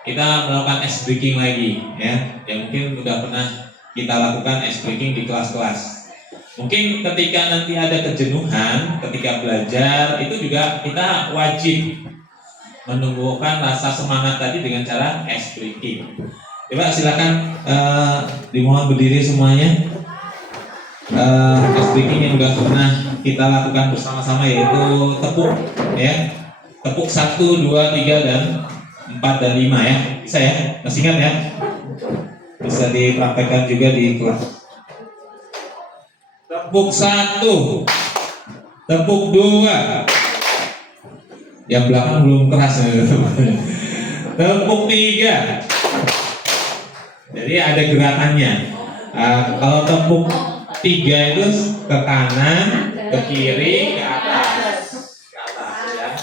kita melakukan ice breaking lagi ya. Yang mungkin udah pernah kita lakukan ice breaking di kelas-kelas. Mungkin ketika nanti ada kejenuhan ketika belajar, itu juga kita wajib menumbuhkan rasa semangat tadi dengan cara ice breaking. Coba silakan dimohon berdiri semuanya. Ice breaking yang sudah pernah kita lakukan bersama-sama yaitu tepuk ya. Tepuk 1, 2, 3 dan 4 dan 5 ya. Bisa ya? Masih ingat ya? Bisa dipraktekkan juga di kelas. Tepuk 1, tepuk 2. Yang belakang belum keras ya. Tepuk 3. Jadi ada gerakannya. Kalau tepuk 3 itu ke kanan, ke kiri, ke atas ya.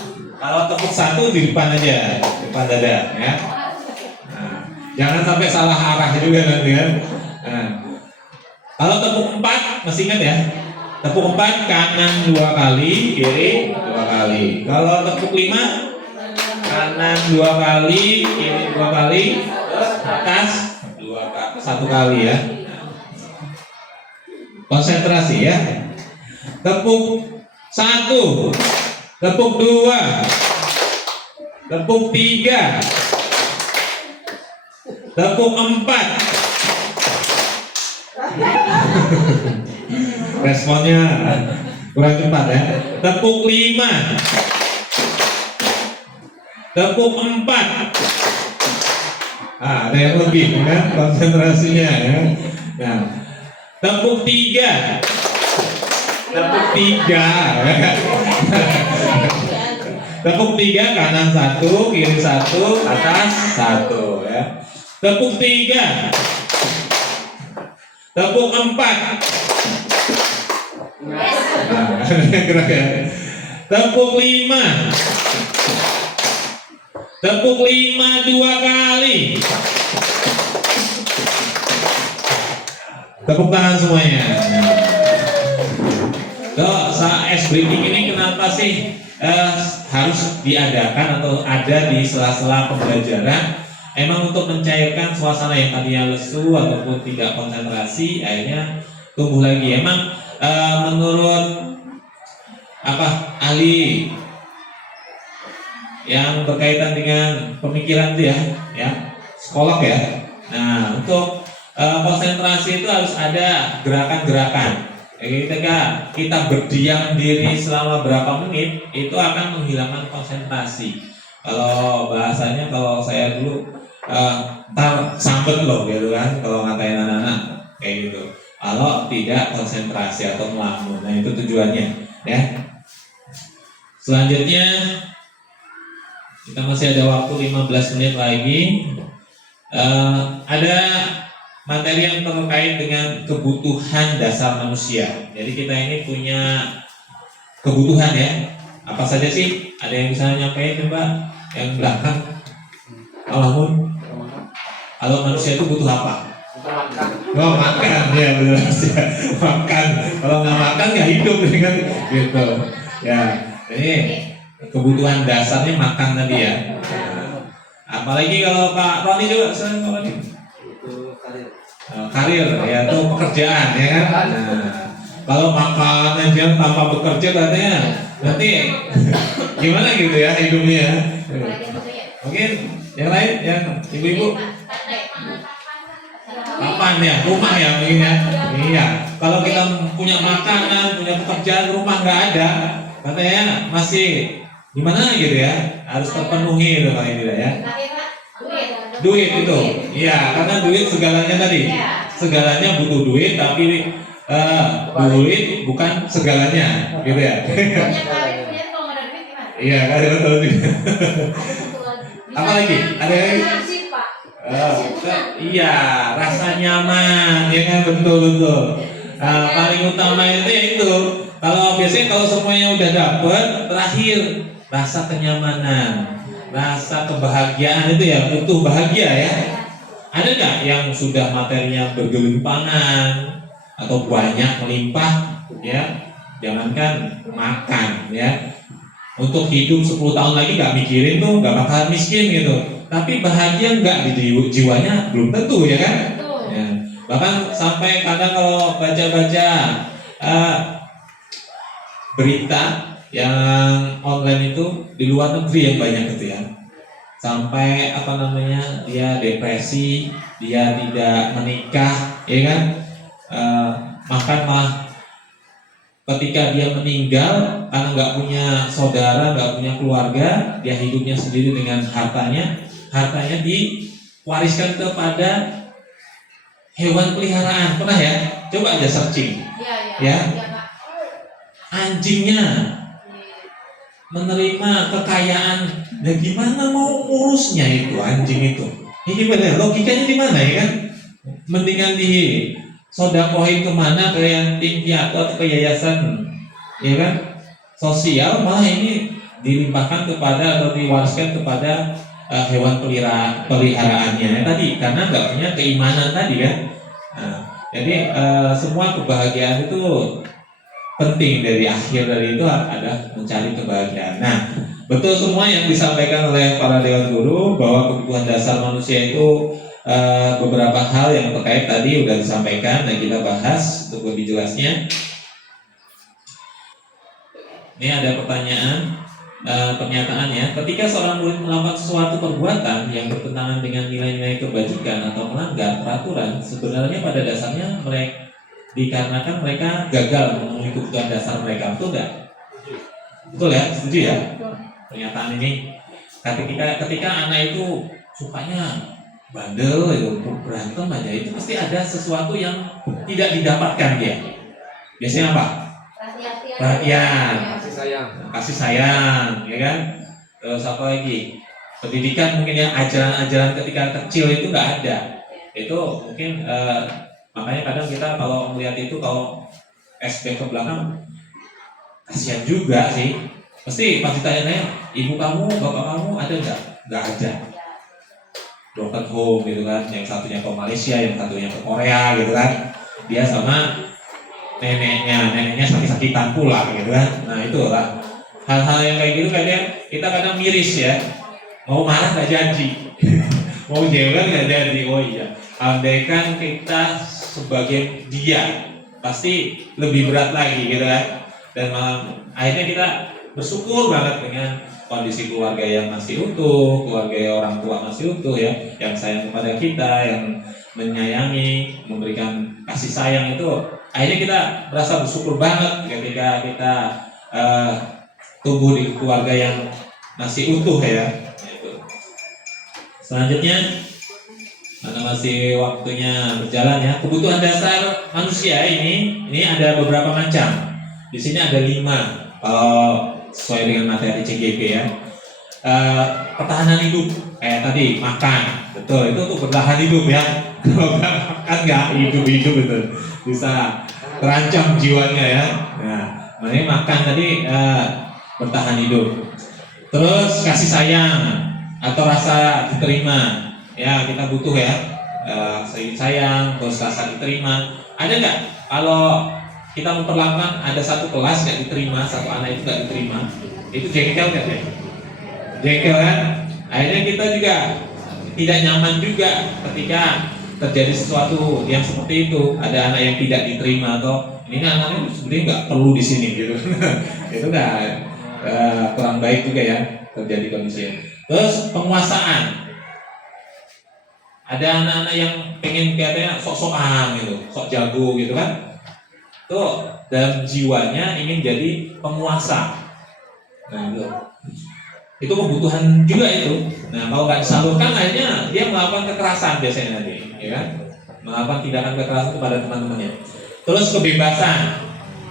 Kalau tepuk 1 di depan aja, depan dada ya. Nah, jangan sampai salah arah juga nanti kan. Nah, kalau tepuk 4 masih ingat ya? Tepuk 4 kanan 2 kali, kiri 2 kali. Kalau tepuk 5 kanan 2 kali, kiri 2 kali, atas 1 kali ya. Konsentrasi ya. Tepuk 1, tepuk 2, tepuk 3, tepuk 4. Responnya kurang cepat ya. Tepuk 5, tepuk 4. Ada yang lebih kan konsentrasinya ya. Nah, tepuk 3, tepuk 3 ya. Tepuk 3 kanan 1, kiri 1, atas 1 ya. Tepuk 3, tepuk 4. Nah, gerak ya. Tepuk 5, tepuk 5 2 kali. Tepuk tangan semuanya. Ice breaking ini kenapa sih harus diadakan atau ada di sela-sela pembelajaran? Emang untuk mencairkan suasana yang tadinya lesu ataupun tidak konsentrasi, akhirnya tumbuh lagi. Emang menurut ahli yang berkaitan dengan pemikiran itu ya, psikolog ya. Nah, untuk konsentrasi itu harus ada gerakan-gerakan. Ketika kita berdiam diri selama berapa menit, itu akan menghilangkan konsentrasi. Kalau bahasanya, kalau saya dulu ntar sambet loh gitu kan, kalau ngatain anak-anak kayak gitu. Kalau tidak konsentrasi atau melamun, nah itu tujuannya ya. Selanjutnya kita masih ada waktu 15 menit lagi. Ada materi yang terkait dengan kebutuhan dasar manusia. Jadi kita ini punya kebutuhan ya. Apa saja sih? Ada yang bisa nyampein coba? Yang belakang. Kalau manusia itu butuh apa? Oh, makan ya benar sih. Makan. Kalau nggak makan nggak hidup kan gitu. Ya. Jadi kebutuhan dasarnya makan tadi ya. Apalagi kalau Pak Roni juga, Pak Roni. Karir ya, itu pekerjaan ya kan. Nah, kalau makan aja tanpa bekerja katanya nanti gimana gitu ya hidupnya. Mungkin yang lain, yang ibu-ibu. Kapan ya, rumah ya mungkin ya. Iya. Kalau kita punya makanan, punya pekerjaan, rumah nggak ada, katanya masih gimana gitu ya, harus terpenuhi itu paling tidak ya. Duit itu, iya, karena duit segalanya tadi, segalanya butuh duit, tapi duit bukan segalanya, gitu ya. Iya, kan betul juga. Apa lagi? Ada lagi? Iya, rasa nyaman, ya kan betul. Paling utama itu ya itu. Kalau biasanya kalau semuanya udah dapet, terakhir rasa kenyamanan. Rasa kebahagiaan itu ya, butuh bahagia ya. Ada nggak yang sudah materinya bergelimpangan atau banyak melimpah ya? Jangankan makan ya, untuk hidup 10 tahun lagi nggak mikirin tuh, nggak bakal miskin gitu. Tapi bahagia nggak di jiwanya belum tentu ya kan? Ya. Bahkan sampai kadang kalau baca-baca berita yang online itu di luar negeri yang banyak gitu ya, sampai dia depresi, dia tidak menikah ya kan, bahkan malah ketika dia meninggal karena nggak punya saudara, nggak punya keluarga, dia hidupnya sendiri dengan hartanya diwariskan kepada hewan peliharaan. Pernah ya? Coba aja searching ya. Anjingnya menerima kekayaan, dan gimana mau ngurusnya itu anjing itu? Ini gimana? Logikanya di mana ya kan? Mendingan di sodakohin kemana, ke yatim piatu atau ke yayasan, ya kan? Sosial, malah ini dilimpahkan kepada atau diwariskan kepada hewan peliharaannya tadi, karena nggak punya keimanan tadi kan. Nah, jadi semua kebahagiaan itu penting dari akhir dari itu adalah mencari kebahagiaan. Nah, betul semua yang disampaikan oleh para dewan guru bahwa kebutuhan dasar manusia itu beberapa hal yang terkait tadi sudah disampaikan dan kita bahas untuk lebih jelasnya. Ini ada pertanyaan, pernyataan ya. Ketika seorang murid melakukan suatu perbuatan yang bertentangan dengan nilai-nilai kebajikan atau melanggar peraturan, sebenarnya pada dasarnya mereka dikarenakan mereka gagal memenuhi kebutuhan dasar mereka, betul nggak? Betul ya, setuju ya? Pernyataan ini, ketika anak itu sukanya bandel, itu berantem aja, itu pasti ada sesuatu yang tidak didapatkan dia. Biasanya apa? Perhatian, kasih sayang, ya kan? Terus apa lagi? Pendidikan mungkin ya, ajaran-ajaran ketika kecil itu nggak ada. Itu mungkin makanya kadang kita kalau melihat itu, kalau SD ke belakang kasihan juga sih. Pasti pasti tanya-tanya, ibu kamu, bapak kamu ada nggak? Nggak ada. Broken home gitu kan, yang satunya ke Malaysia, yang satunya ke Korea gitu kan. Dia sama neneknya sakit-sakitan pula gitu kan. Nah itulah hal-hal yang kayak gitu kadang kita kadang miris ya. Mau marah nggak jadi, mau jengkel nggak jadi. Oh iya, andaikan kita sebagai dia pasti lebih berat lagi gitu kan. Dan akhirnya kita bersyukur banget dengan kondisi keluarga yang masih utuh, keluarga orang tua masih utuh ya, yang sayang kepada kita, yang menyayangi, memberikan kasih sayang itu. Akhirnya kita merasa bersyukur banget ketika kita tumbuh di keluarga yang masih utuh ya. Selanjutnya, karena masih waktunya berjalan ya, kebutuhan dasar manusia ini ada beberapa macam. Di sini ada 5 kalau sesuai dengan materi CGP ya. Pertahanan hidup, tadi makan, betul itu untuk bertahan hidup ya. Kalau nggak makan nggak hidup itu bisa terancam jiwanya ya. Nah, makanya makan tadi bertahan hidup. Terus kasih sayang atau rasa diterima, ya kita butuh ya, sayang, terus rasa diterima. Ada nggak kalau kita memperlakukan ada satu kelas nggak diterima, satu anak itu nggak diterima, itu jengkel nggak ya? Jengkel kan? Akhirnya kita juga tidak nyaman juga ketika terjadi sesuatu yang seperti itu. Ada anak yang tidak diterima atau ini anaknya sebenarnya nggak perlu di sini gitu. Itu nggak kurang baik juga ya terjadi kondisi. Terus penguasaan. Ada anak-anak yang pengen katanya sok-sokan gitu, sok jago gitu kan. Tuh dalam jiwanya ingin jadi penguasa. Nah itu kebutuhan juga itu. Nah kalau nggak disalurkan akhirnya dia melakukan kekerasan biasanya nanti, ya kan? Melakukan tindakan kekerasan kepada teman-temannya. Terus kebebasan.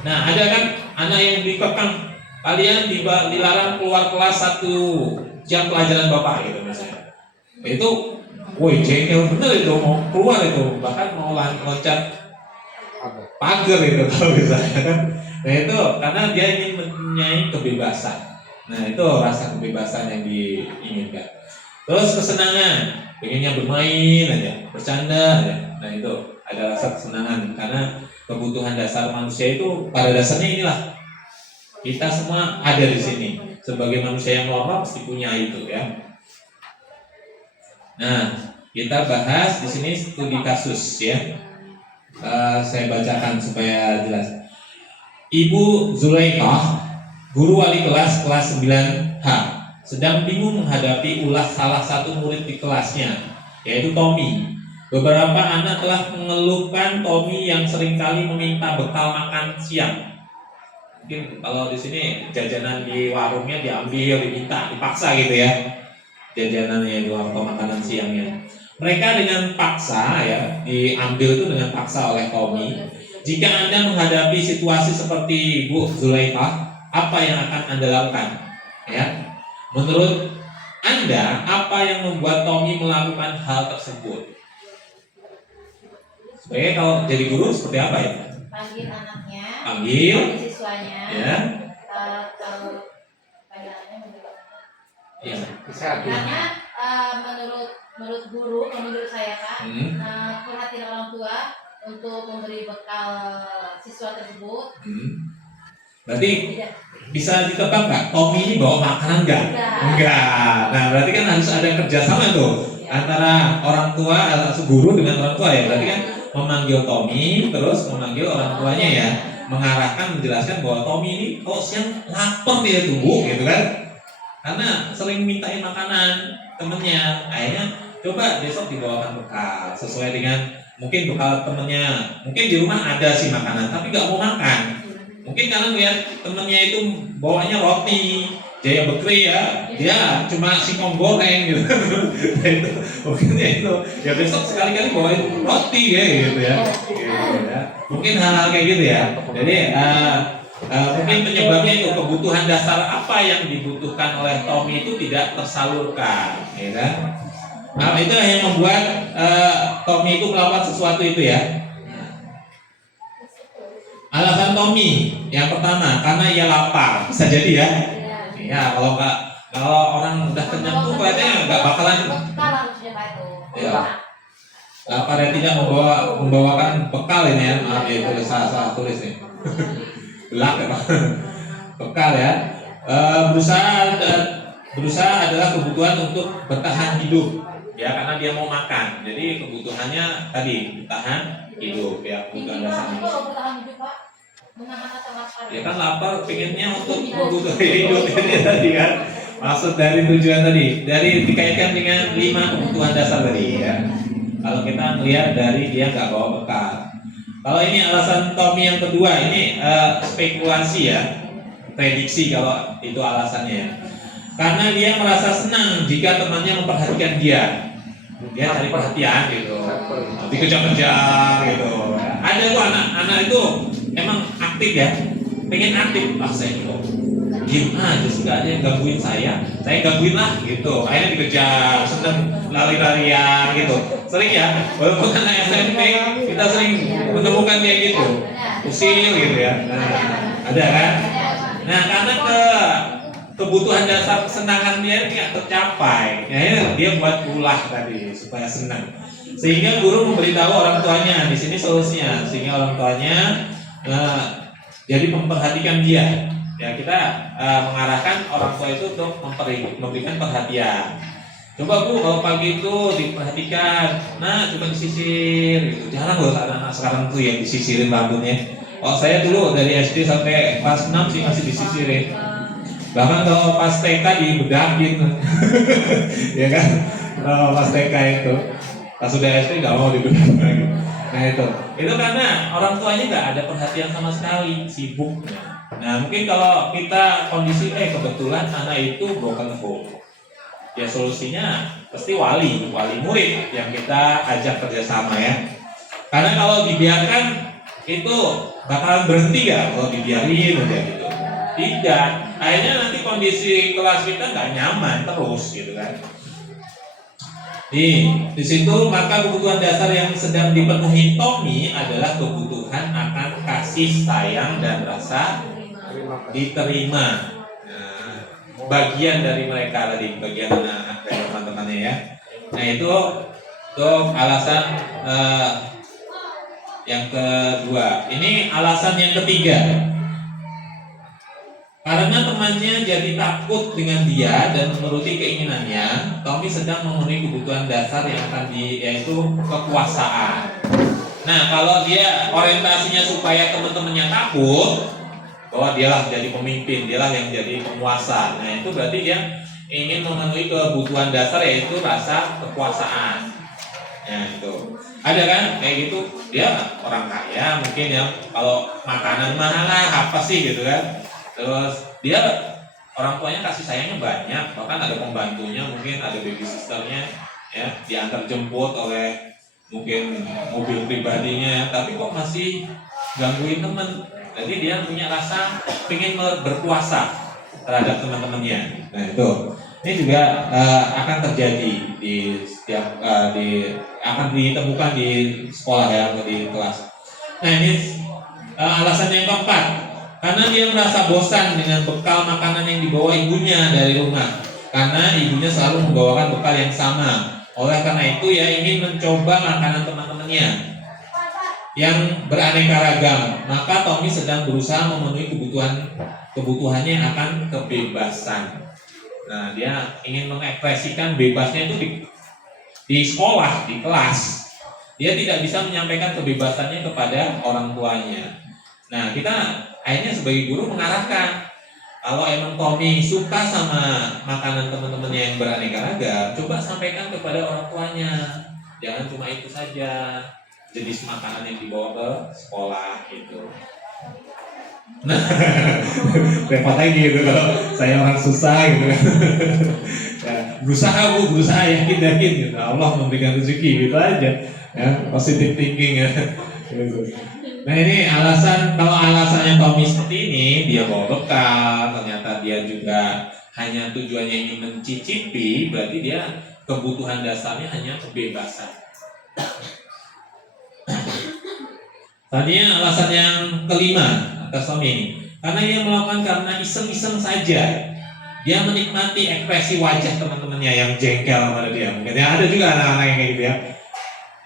Nah ada kan anak yang dikekang, kalian dilarang keluar kelas 1 jam pelajaran bapak gitu misalnya. Itu, woi jengkel bener itu, mau keluar itu, bahkan mau loncat pagar itu kalau misalnya kan. Nah itu karena dia ingin mempunyai kebebasan. Nah itu rasa kebebasan yang diinginkan. Terus kesenangan, pengennya bermain aja, bercanda aja. Nah itu ada rasa kesenangan karena kebutuhan dasar manusia itu pada dasarnya inilah. Kita semua ada di sini sebagai manusia yang normal pasti punya itu ya. Nah kita bahas di sini studi kasus ya. Saya bacakan supaya jelas. Ibu Zulaikah, guru wali kelas 9H, sedang bingung menghadapi ulah salah satu murid di kelasnya, yaitu Tommy. Beberapa anak telah mengeluhkan Tommy yang seringkali meminta bekal makan siang. Mungkin kalau di sini jajanan di warungnya diambil, diminta, dipaksa gitu ya. Jajanannya di warung atau makanan siangnya. Mereka dengan paksa ya, diambil itu dengan paksa oleh Tommy. Jika Anda menghadapi situasi seperti Bu Zulaikah, apa yang akan Anda lakukan? Ya, menurut Anda, apa yang membuat Tommy melakukan hal tersebut? Sebenarnya kalau jadi guru seperti apa ya? Panggil anaknya, panggil siswanya, ya. Kalau panggil Ya. Karena menurut guru, menurut saya kan, perhatian orang tua untuk memberi bekal siswa tersebut Berarti Tidak. bisa ditebak nggak? Tommy ini bawa makanan nggak? Enggak. Nah berarti kan harus ada kerjasama tuh antara orang tua atau guru dengan orang tua ya. Berarti kan memanggil Tommy terus memanggil orang tuanya ya, mengarahkan menjelaskan bahwa Tommy ini kalau siang lapar dia tubuh gitu kan, karena sering mintain makanan temennya. Akhirnya coba besok dibawakan bekal sesuai dengan mungkin bekal temennya. Mungkin di rumah ada sih makanan tapi nggak mau makan. Mungkin karena lihat temennya itu bawanya roti Jaya Bekri ya, dia cuma singkong goreng gitu. Nah, itu mungkin ya itu ya besok sekali-kali bawain roti ya gitu ya. Gitu, ya. Mungkin hal-hal kayak gitu ya. Jadi mungkin penyebabnya itu kebutuhan dasar apa yang dibutuhkan oleh Tommy itu tidak tersalurkan, ya kan? Nah, itu yang membuat Tommy itu melakukan sesuatu itu ya. Alasan Tommy yang pertama karena ia lapar, bisa jadi ya. Iya, kalau orang udah kenyang tuh kayaknya nggak bakalan ya, lapar dan tidak membawakan bekal ini ya. Maaf ya, tulis salah tulis nih. Belak ya Pak. Bekal ya. Berusaha adalah kebutuhan untuk bertahan hidup ya, karena dia mau makan. Jadi kebutuhannya tadi bertahan hidup ya, kebutuhan dasar manusia. Ya kan lapar, pengennya untuk kebutuhan hidup ini tadi kan. Maksud dari tujuan tadi, dari dikaitkan dengan 5 kebutuhan dasar tadi ya. Kalau kita melihat dari dia nggak bawa bekal. Kalau ini alasan Tommy yang kedua, ini spekulasi ya, prediksi kalau itu alasannya. Karena dia merasa senang jika temannya memperhatikan dia. Dia cari perhatian gitu, dikejar-kejar gitu. Ada tuh anak-anak itu emang aktif ya, pengen aktif. Saya kok diem aja sih, nggak ada yang gangguin saya gangguin lah gitu. Akhirnya dikejar, seneng lari-larian gitu. Sering ya, walaupun anak SMP kita sering menemukan kayak gitu, usil gitu ya. Nah, ada kan? Nah karena kebutuhan dasar kesenangan dia tidak tercapai, akhirnya dia buat ulah tadi supaya senang. Sehingga guru memberitahu orang tuanya, di sini solusinya, sehingga orang tuanya jadi memperhatikan dia. Ya kita mengarahkan orang tua itu untuk memberikan perhatian. Coba Bu, kalau pagi itu diperhatikan, nah coba disisir gitu. Jarang loh anak-anak sekarang tuh yang disisirin rambutnya. Oh saya dulu dari SD sampai kelas 6 sih masih disisirin. Bahkan kalau pas TK dibedakin. Ya kan? Kalau pas TK itu, pas sudah SD nggak mau dibedakin lagi. Nah itu karena orang tuanya nggak ada perhatian sama sekali, sibuk. Nah mungkin kalau kita kondisi kebetulan anak itu broken home, ya solusinya pasti wali murid yang kita ajak kerjasama ya. Karena kalau dibiarkan itu bakalan berhenti ya kalau dibiarin aja gitu. Tidak, akhirnya nanti kondisi kelas kita nggak nyaman terus gitu kan. Di situ maka kebutuhan dasar yang sedang dipenuhi Tommy adalah kebutuhan akan kasih sayang dan rasa diterima. Nah, bagian dari mereka tadi, bagian anak dari teman-temannya ya. Nah itu alasan yang kedua. Ini alasan yang ketiga. Karena temannya jadi takut dengan dia dan menuruti keinginannya, Tommy sedang memenuhi kebutuhan dasar yang akan yaitu kekuasaan. Nah, kalau dia orientasinya supaya teman-temannya takut bahwa dialah jadi pemimpin, dialah yang jadi penguasa. Nah, itu berarti dia ingin memenuhi kebutuhan dasar yaitu rasa kekuasaan. Nah, itu. Ada kan kayak gitu, dia orang kaya mungkin ya, kalau makanan mahal lah apa sih gitu kan. Terus dia orang tuanya kasih sayangnya banyak, bahkan ada pembantunya, mungkin ada baby sisternya ya, diantar jemput oleh mungkin mobil pribadinya, tapi kok masih gangguin temen. Jadi dia punya rasa pengen berkuasa terhadap teman-temannya. Nah itu, ini juga akan terjadi di setiap akan ditemukan di sekolah ya, atau di kelas. Nah ini alasan yang keempat. Karena dia merasa bosan dengan bekal makanan yang dibawa ibunya dari rumah. Karena ibunya selalu membawakan bekal yang sama. Oleh karena itu ia ingin mencoba makanan teman-temannya. yang beraneka ragam, maka Tommy sedang berusaha memenuhi kebutuhannya akan kebebasan. Nah, dia ingin mengekspresikan bebasnya itu di sekolah, di kelas. Dia tidak bisa menyampaikan kebebasannya kepada orang tuanya. Nah, kita akhirnya sebagai guru mengarahkan, kalau emang Tommy suka sama makanan teman-temannya yang beraneka ragam, coba sampaikan kepada orang tuanya. Jangan cuma itu saja jenis makanan yang dibawa ke sekolah gitu. Nah, repot lagi gitu kalau saya orang susah gitu. Ya, berusaha yakin gitu. Allah memberikan rezeki gitu aja. Ya, positive thinking ya. Nah, ini kalau alasannya Tommy seperti ini, dia bawa bekal, ternyata dia juga hanya tujuannya ingin mencicipi, berarti dia kebutuhan dasarnya hanya kebebasan. Tadinya alasan yang kelima atas Tommy ini, karena dia melakukan karena iseng-iseng saja. Dia menikmati ekspresi wajah teman-temannya yang jengkel pada dia. Mungkin ya, ada juga anak-anak yang kayak gitu ya,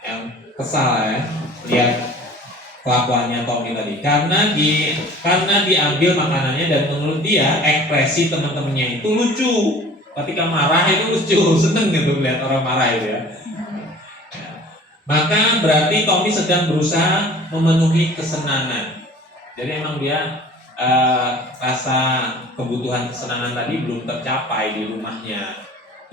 yang kesal ya lihat kelakuannya Tommy tadi, karena diambil makanannya dan menurut dia ekspresi teman-temannya itu lucu. Ketika marah itu lucu, seneng gitu melihat orang marah itu ya. Maka berarti Tommy sedang berusaha memenuhi kesenangan. Jadi emang dia rasa kebutuhan kesenangan tadi belum tercapai di rumahnya,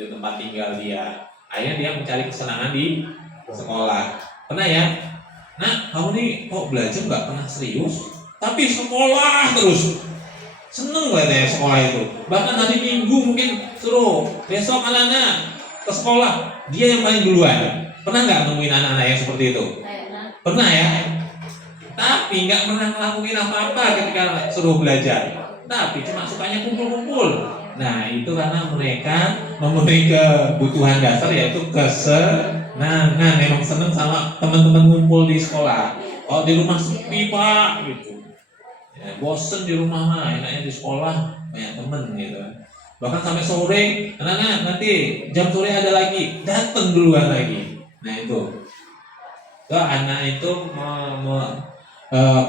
di tempat tinggal dia. Akhirnya dia mencari kesenangan di sekolah. Pernah ya? Nah, kamu nih kok belajar nggak pernah serius, tapi sekolah terus. Seneng kayaknya sekolah itu. Bahkan hari Minggu mungkin suruh besok anak-anak ke sekolah, dia yang paling duluan. Pernah nggak nemuin anak-anak yang seperti itu? Pernah ya? Tapi nggak pernah ngelakuin apa-apa ketika suruh belajar. Tapi cuma sukanya kumpul-kumpul. Nah, itu karena mereka memenuhi kebutuhan dasar, yaitu kesenangan. Memang seneng sama teman-teman ngumpul di sekolah. Kalau di rumah sepi pak, gitu. Ya, bosen di rumah mah, enaknya di sekolah banyak temen gitu. Bahkan sampai sore, anak-anak nanti jam sore ada lagi, datang duluan lagi. Nah itu anak itu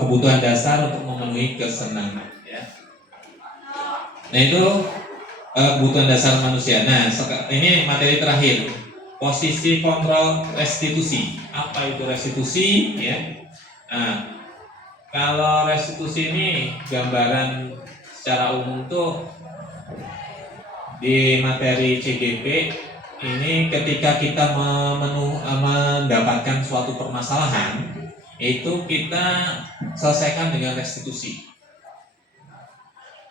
kebutuhan dasar untuk memenuhi kesenangan ya. Nah itu kebutuhan dasar manusia. Nah ini materi terakhir, posisi kontrol restitusi. Apa itu restitusi ya? Nah, kalau restitusi ini gambaran secara umum tuh di materi CGP ini, ketika kita mendapatkan suatu permasalahan, itu kita selesaikan dengan restitusi.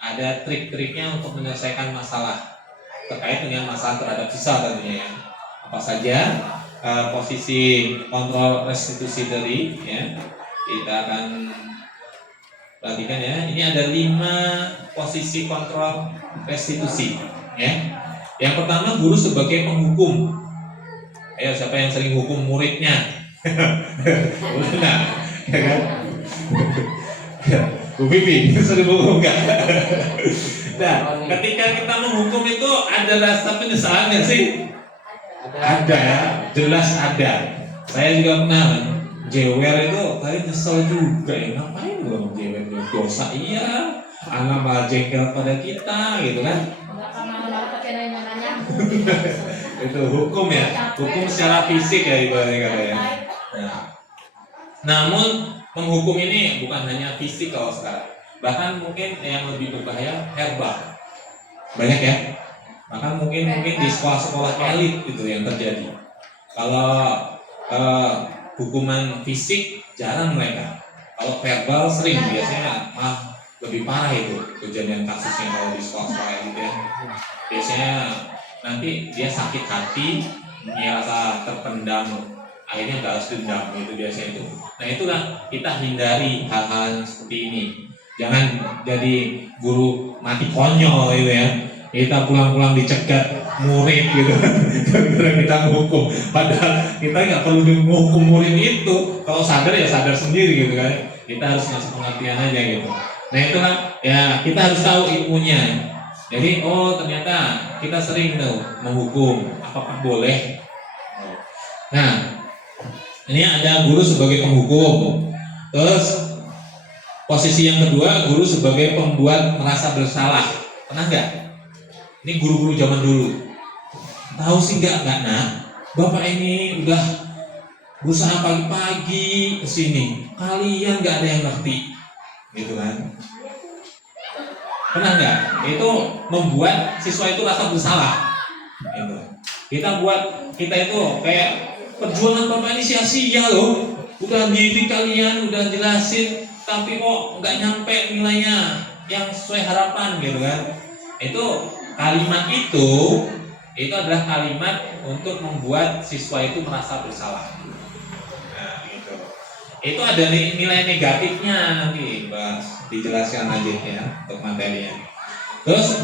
Ada trik-triknya untuk menyelesaikan masalah terkait dengan masalah terhadap siswa tentunya ya. Apa saja posisi kontrol restitusi tadi ya, kita akan perhatikan ya. Ini ada 5 posisi kontrol restitusi ya. Yang pertama, guru sebagai penghukum. Ayo, siapa yang sering hukum muridnya? Nah, ya kan? Bu Bibi, sering hukum nggak? Nah, ketika kita menghukum itu ada rasa penyesalan nggak sih? Ada ya, jelas ada. Saya juga pernah jewer itu, tadi nyesel juga ya. Ngapain gue jewer? Dosa iya, anak malah jengkel pada kita gitu kan? Itu hukum ya, hukum secara fisik ya ibaratnya kata ya. Nah, namun menghukum ini bukan hanya fisik kalau sekarang, bahkan mungkin yang lebih berbahaya verbal. Banyak ya, bahkan mungkin di sekolah-sekolah elit itu yang terjadi. Kalau hukuman fisik jarang mereka, kalau verbal sering, biasanya lebih parah itu kejadian kasusnya kalau di sekolah-sekolah elit ya. Biasanya nanti dia sakit hati, merasa terpendam, akhirnya balas dendam itu biasanya itu. Nah itulah kita hindari hal-hal seperti ini. Jangan jadi guru mati konyol gitu ya. Kita pulang-pulang dicegat murid gitu, gara-gara kita menghukum. Padahal kita nggak perlu menghukum murid itu. Kalau sadar ya sadar sendiri gitu kan. Kita harus ngasih pengertian aja gitu. Nah itulah ya, kita harus tahu ilmunya. Jadi ternyata kita sering tuh menghukum, apakah boleh? Nah, Ini ada guru sebagai penghukum. Terus posisi yang kedua, guru sebagai pembuat merasa bersalah. Pernah nggak? Ini guru-guru zaman dulu. Tahu sih nggak nak? Bapak ini udah berusaha pagi-pagi kesini. Kalian nggak ada yang ngerti, gitu kan? Pernah nggak? Itu membuat siswa itu rasa bersalah. Gitu. Kita itu kayak perjuangan bapak ini sia-sia loh. Udah didik kalian, udah jelasin, tapi kok nggak nyampe nilainya yang sesuai harapan, gitu kan? Itu kalimat itu adalah kalimat untuk membuat siswa itu merasa bersalah. Nah, gitu. Itu ada nilai negatifnya nanti, Mas, dijelaskan aja ya untuk materinya. Terus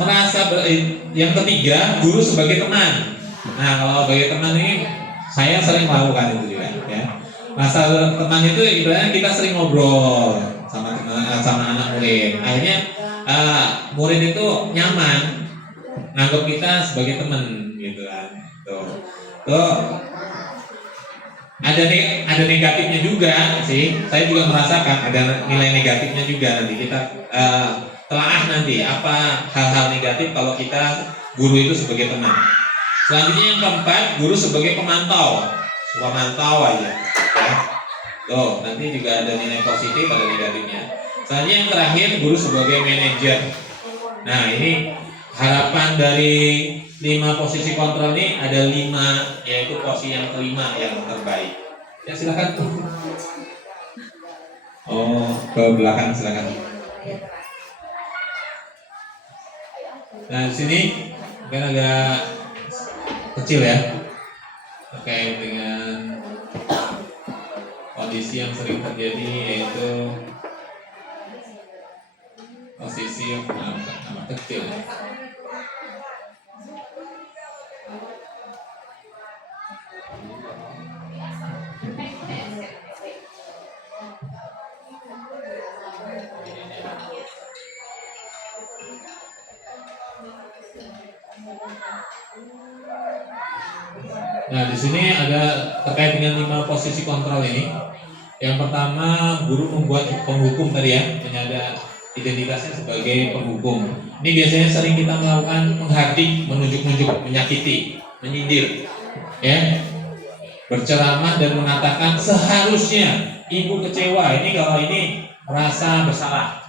yang ketiga, guru sebagai teman. Nah, kalau sebagai teman ini saya sering melakukan itu juga ya. Masa teman itu ibaratnya kita sering ngobrol sama anak murid. Akhirnya murid itu nyaman nganggap kita sebagai teman, gitu kan. Tuh. Ada negatifnya juga sih. Saya juga merasakan ada nilai negatifnya juga. Nanti kita telaah nanti apa hal-hal negatif kalau kita guru itu sebagai teman. Selanjutnya yang keempat, guru sebagai pemantau aja ya. Tuh, nanti juga ada nilai positif, ada negatifnya. Selanjutnya yang terakhir, guru sebagai manajer. Nah, ini harapan dari 5 posisi kontrol ini ada 5, yaitu posisi yang kelima yang terbaik. Ya silakan. Oh, ke belakang silakan. Nah, di sini kan agak kecil ya, terkait dengan kondisi yang sering terjadi, yaitu posisi yang amat kecil. Nah, di sini ada terkait dengan 5 posisi kontrol ini. Yang pertama, guru membuat penghukum tadi ya, ada identitasnya sebagai penghukum. Ini biasanya sering kita melakukan menghardik, menunjuk-nunjuk, menyakiti, menyindir, ya, berceramah dan mengatakan seharusnya ibu kecewa. Ini kalau ini merasa bersalah,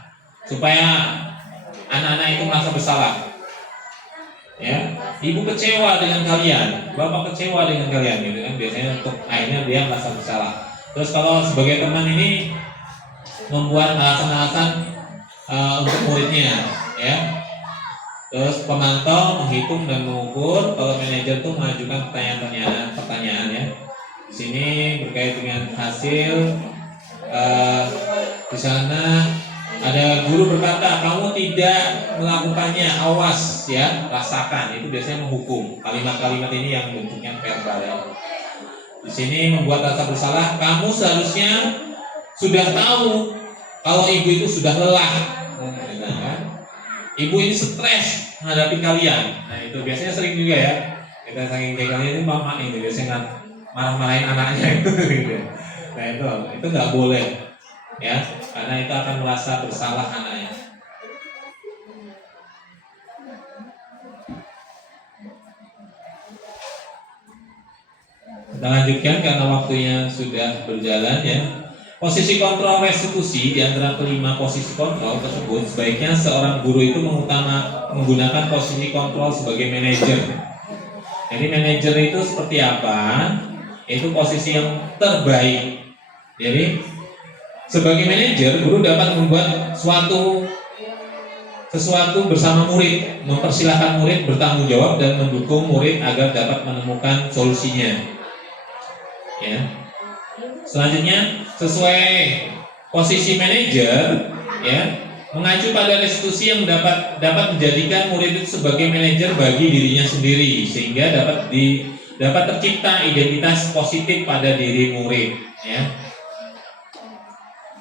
supaya anak-anak itu merasa bersalah. Ya, ibu kecewa dengan kalian, bapak kecewa dengan kalian, gitu kan? Biasanya untuk akhirnya dia merasa bersalah. Terus kalau sebagai teman ini membuat alasan-alasan untuk muridnya, ya. Terus pemantau menghitung dan mengukur. Kalau manajer tuh mengajukan pertanyaan ya. Di sini berkait dengan hasil. Di sana ada guru berkata, kamu tidak melakukannya, awas ya, rasakan. Itu biasanya menghukum. Kalimat-kalimat ini yang bentuknya verbal ya. Di sini membuat rasa bersalah. Kamu seharusnya sudah tahu kalau ibu itu sudah lelah. Ibu ini stres menghadapi kalian. Nah, itu biasanya sering juga ya. Kita saking kalian itu mama ini biasanya marah-marahin anaknya itu. Nah, itu nggak boleh. Ya, karena itu akan merasa bersalah anaknya. Kita lanjutkan karena waktunya sudah berjalan ya. Posisi kontrol restitusi di antara kelima posisi kontrol tersebut, sebaiknya seorang guru itu menggunakan posisi kontrol sebagai manajer. Jadi manajer itu seperti apa? Itu posisi yang terbaik. Jadi sebagai manajer, guru dapat membuat sesuatu bersama murid, mempersilahkan murid bertanggung jawab dan mendukung murid agar dapat menemukan solusinya. Ya. Selanjutnya, sesuai posisi manajer, ya, mengacu pada restitusi yang dapat menjadikan murid itu sebagai manajer bagi dirinya sendiri, sehingga dapat tercipta identitas positif pada diri murid. Ya.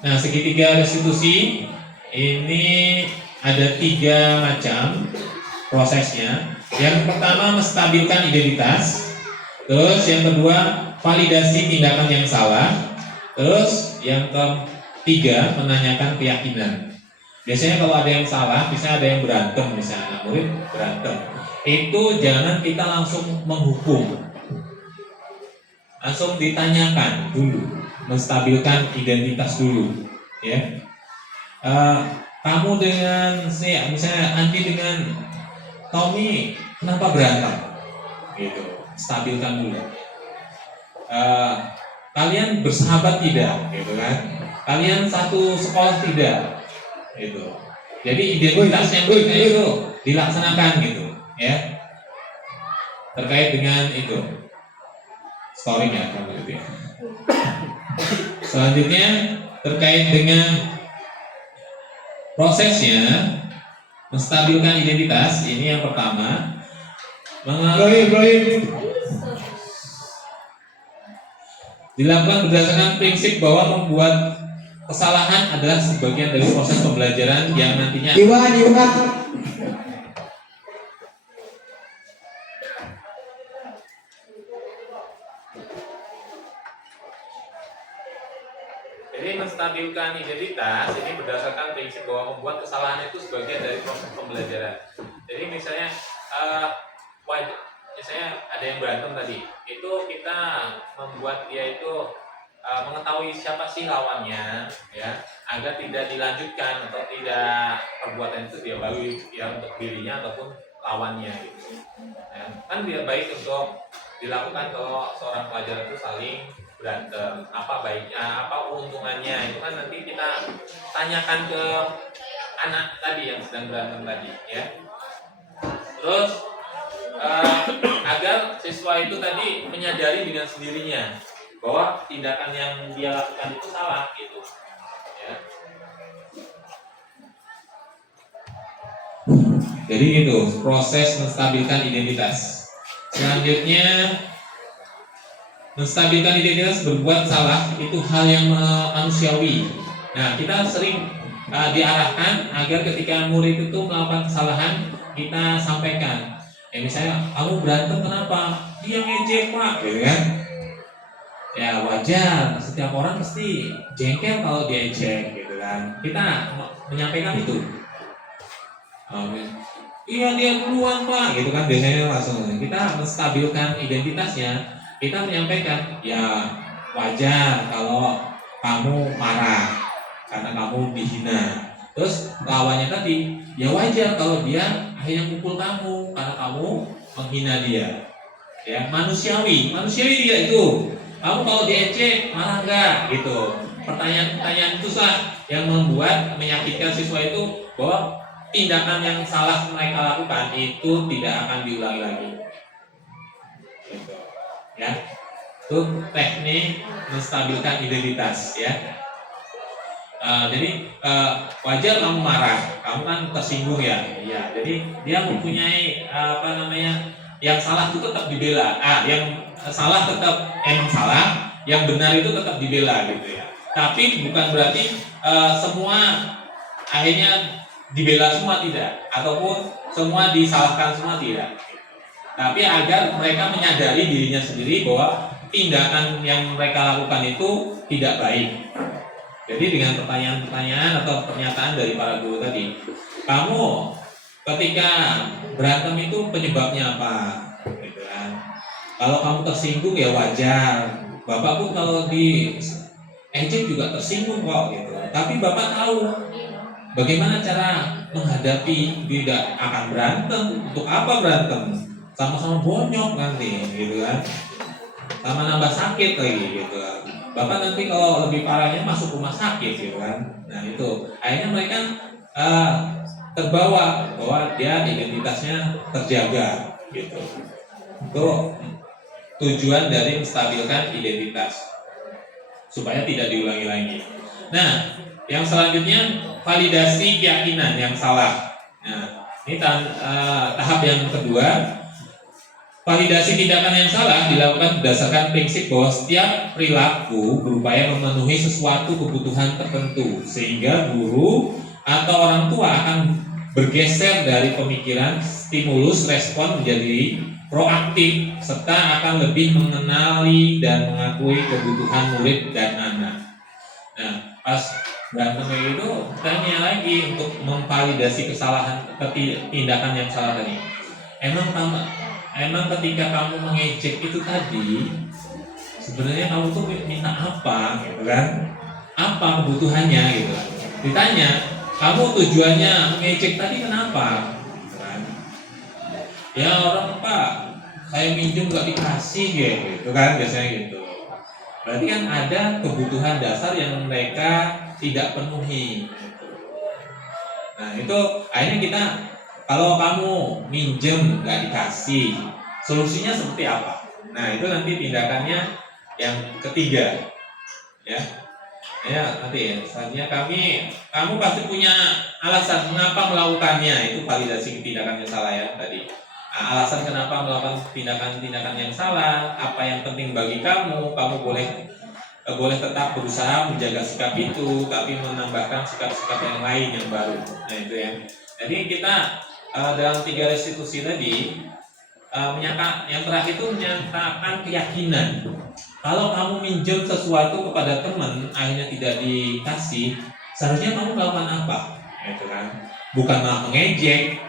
Nah, segitiga restitusi ini ada 3 macam prosesnya. Yang pertama menstabilkan identitas, terus yang kedua validasi tindakan yang salah. Terus yang ketiga, menanyakan keyakinan. Biasanya kalau ada yang salah, misalnya ada yang berantem, misalnya anak murid berantem, itu jangan kita langsung menghukum, langsung ditanyakan dulu, menstabilkan identitas dulu, ya. Kamu dengan misalnya Andi dengan Tommy, kenapa berantem? Gitu, stabilkan dulu. Kalian bersahabat tidak, gitu kan? Kalian satu sekolah tidak, gitu. Jadi identitas yang itu dilaksanakan, gitu, ya. Terkait dengan itu, storynya, gitu. Selanjutnya terkait dengan prosesnya menstabilkan identitas, ini yang pertama. Dilakukan berdasarkan prinsip bahwa membuat kesalahan adalah sebagian dari proses pembelajaran yang nantinya Jadi menstabilkan identitas ini berdasarkan prinsip bahwa membuat kesalahan itu sebagian dari proses pembelajaran. Jadi misalnya misalnya ada yang berantem tadi, itu kita membuat dia itu mengetahui siapa sih lawannya, ya, agar tidak dilanjutkan atau tidak perbuatan itu dia balik ya untuk dirinya ataupun lawannya gitu. Ya, kan dia baik untuk dilakukan kalau seorang pelajar itu saling berantem, apa baiknya, apa keuntungannya, itu kan nanti kita tanyakan ke anak tadi yang sedang berantem tadi, ya. Terus agar siswa itu tadi menyadari dengan sendirinya bahwa tindakan yang dia lakukan itu salah, gitu, ya. Jadi itu proses menstabilkan identitas. Selanjutnya, menstabilkan identitas berbuat salah itu hal yang manusiawi. Nah, kita sering diarahkan agar ketika murid itu melakukan kesalahan, kita sampaikan. Ya misalnya, kamu berantem kenapa? Dia ngejek pak, gitu kan? Ya wajar, setiap orang pasti jengkel kalau dia ejek, gitu kan? Kita menyampaikan itu. Iya dia duluan pak, gitu kan? Biasanya langsung kita menstabilkan identitasnya. Kita menyampaikan, ya wajar kalau kamu marah karena kamu dihina. Terus lawannya tadi, ya wajar kalau dia akhirnya pukul kamu karena kamu menghina dia. Ya manusiawi dia itu. Kamu kalau diejek marah enggak? Gitu. Pertanyaan-pertanyaan itu lah yang membuat menyakitkan siswa itu bahwa tindakan yang salah mereka lakukan itu tidak akan diulangi lagi. Gitu. Ya, itu teknik menstabilkan identitas, ya. Jadi wajar kamu marah, kamu kan tersinggung ya, iya. Jadi dia mempunyai yang salah itu tetap dibela, yang salah tetap emang salah, yang benar itu tetap dibela, gitu ya. Tapi bukan berarti semua akhirnya dibela semua, tidak, ataupun semua disalahkan semua, tidak. Tapi agar mereka menyadari dirinya sendiri bahwa tindakan yang mereka lakukan itu tidak baik. Jadi dengan pertanyaan-pertanyaan atau pernyataan dari para guru tadi, kamu ketika berantem itu penyebabnya apa? Gitu kan. Kalau kamu tersinggung ya wajar. Bapak pun kalau di ejek juga tersinggung kok, gitu. Tapi bapak tahu bagaimana cara menghadapi, tidak akan berantem. Untuk apa berantem? Sama-sama bonyok nanti, gitu kan. Sama nambah sakit lagi, gitu kan. Bapak nanti kalau lebih parahnya masuk rumah sakit, gitu kan. Nah itu akhirnya mereka terbawa bahwa dia identitasnya terjaga, gitu. Itu tujuan dari menstabilkan identitas supaya tidak diulangi lagi. Nah, yang selanjutnya validasi keyakinan yang salah. Nah, ini tahap yang kedua. Validasi tindakan yang salah dilakukan berdasarkan prinsip bahwa setiap perilaku berupaya memenuhi sesuatu kebutuhan tertentu, sehingga guru atau orang tua akan bergeser dari pemikiran stimulus respon menjadi proaktif, serta akan lebih mengenali dan mengakui kebutuhan murid dan anak. Nah, pas berantem itu tanya lagi untuk memvalidasi kesalahan tindakan yang salah tadi. Emang ketika kamu mengejek itu tadi, sebenarnya kamu tuh minta apa, gitu kan? Apa kebutuhannya, gitu kan? Ditanya, kamu tujuannya mengejek tadi kenapa? Gitu kan? Ya orang Pak, saya minjem nggak dikasih, gitu kan? Biasanya gitu. Berarti kan ada kebutuhan dasar yang mereka tidak penuhi. Nah itu akhirnya kita, kalau kamu minjem nggak dikasih, solusinya seperti apa? Nah itu nanti tindakannya yang ketiga, ya. Ya nanti ya. Selanjutnya kamu pasti punya alasan mengapa melakukannya. Itu validasi tindakan yang salah ya tadi. Nah, alasan kenapa melakukan tindakan-tindakan yang salah, apa yang penting bagi kamu boleh tetap berusaha menjaga sikap itu, tapi menambahkan sikap-sikap yang lain yang baru. Nah itu ya. Jadi kita dalam 3 restitusi tadi yang terakhir itu menyatakan keyakinan. Kalau kamu minjem sesuatu kepada teman, akhirnya tidak dikasih, seharusnya kamu melakukan apa? Gitu kan? Bukan malah mengejek.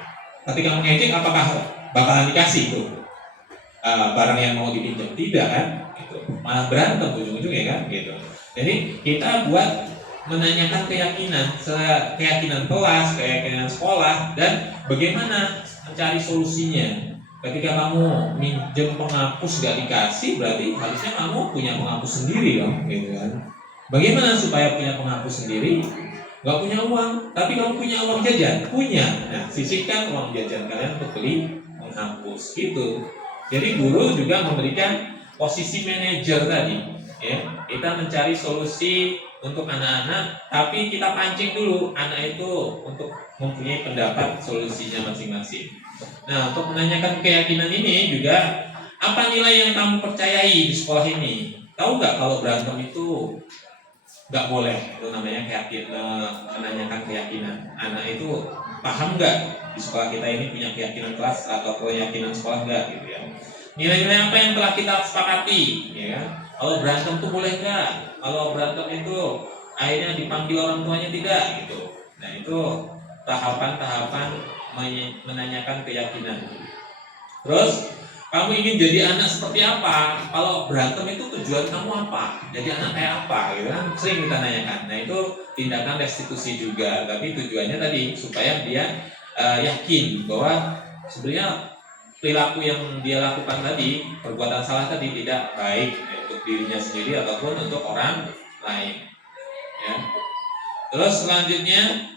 Ketika mengejek, apakah bakalan dikasih itu barang yang mau dipinjam? Tidak kan? Gitu. Malah berantem ujung-ujungnya kan? Gitu. Jadi kita buat menanyakan keyakinan kelas, keyakinan sekolah, dan bagaimana mencari solusinya. Ketika kamu minjem penghapus gak dikasih, berarti harusnya kamu punya penghapus sendiri dong, gitu kan? Bagaimana supaya punya penghapus sendiri? Gak punya uang, tapi kamu punya uang jajan, punya. Nah, sisihkan uang jajan kalian untuk beli penghapus, gitu. Jadi guru juga memberikan posisi manajer tadi, ya. Kita mencari solusi untuk anak-anak, tapi kita pancing dulu anak itu untuk mempunyai pendapat solusinya masing-masing. Nah, untuk menanyakan keyakinan ini juga, apa nilai yang kamu percayai di sekolah ini? Tahu nggak kalau berantem itu nggak boleh? Itu namanya menanyakan keyakinan. Anak itu paham nggak di sekolah kita ini punya keyakinan kelas atau keyakinan sekolah nggak, gitu ya? Nilai-nilai apa yang telah kita sepakati, ya? Kalau berantem itu boleh nggak? Kalau berantem itu akhirnya dipanggil orang tuanya tidak, gitu. Nah itu tahapan-tahapan menanyakan keyakinan. Terus kamu ingin jadi anak seperti apa? Kalau berantem itu tujuan kamu apa? Jadi anak kayak apa? Gitu kan sering kita tanyakan. Nah itu tindakan restitusi juga, tapi tujuannya tadi supaya dia yakin bahwa sebenarnya perilaku yang dia lakukan tadi, perbuatan salah tadi tidak baik untuk dirinya sendiri ataupun untuk orang lain. Ya. Terus selanjutnya,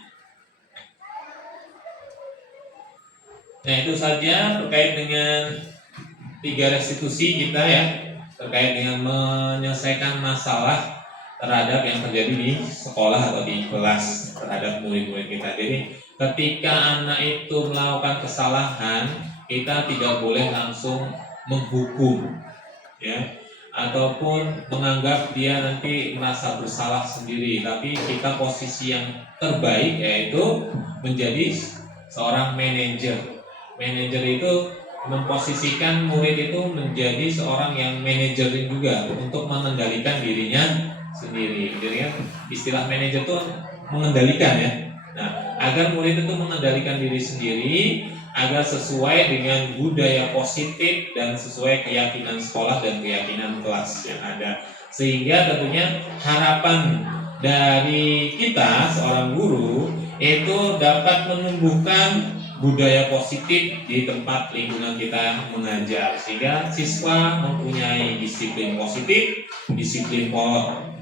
nah itu saja terkait dengan 3 restitusi kita ya, terkait dengan menyelesaikan masalah terhadap yang terjadi di sekolah atau di kelas terhadap murid-murid kita. Jadi ketika anak itu melakukan kesalahan, kita tidak boleh langsung menghukum, ya, ataupun menganggap dia nanti merasa bersalah sendiri. Tapi kita posisi yang terbaik yaitu menjadi seorang manajer. Manajer itu memposisikan murid itu menjadi seorang yang manajerin juga untuk mengendalikan dirinya sendiri. Jadi kan istilah manajer itu mengendalikan ya. Nah, agar murid itu mengendalikan diri sendiri agar sesuai dengan budaya positif dan sesuai keyakinan sekolah dan keyakinan kelas yang ada. Sehingga tentunya harapan dari kita seorang guru itu dapat menumbuhkan budaya positif di tempat lingkungan kita mengajar, sehingga siswa mempunyai disiplin positif, disiplin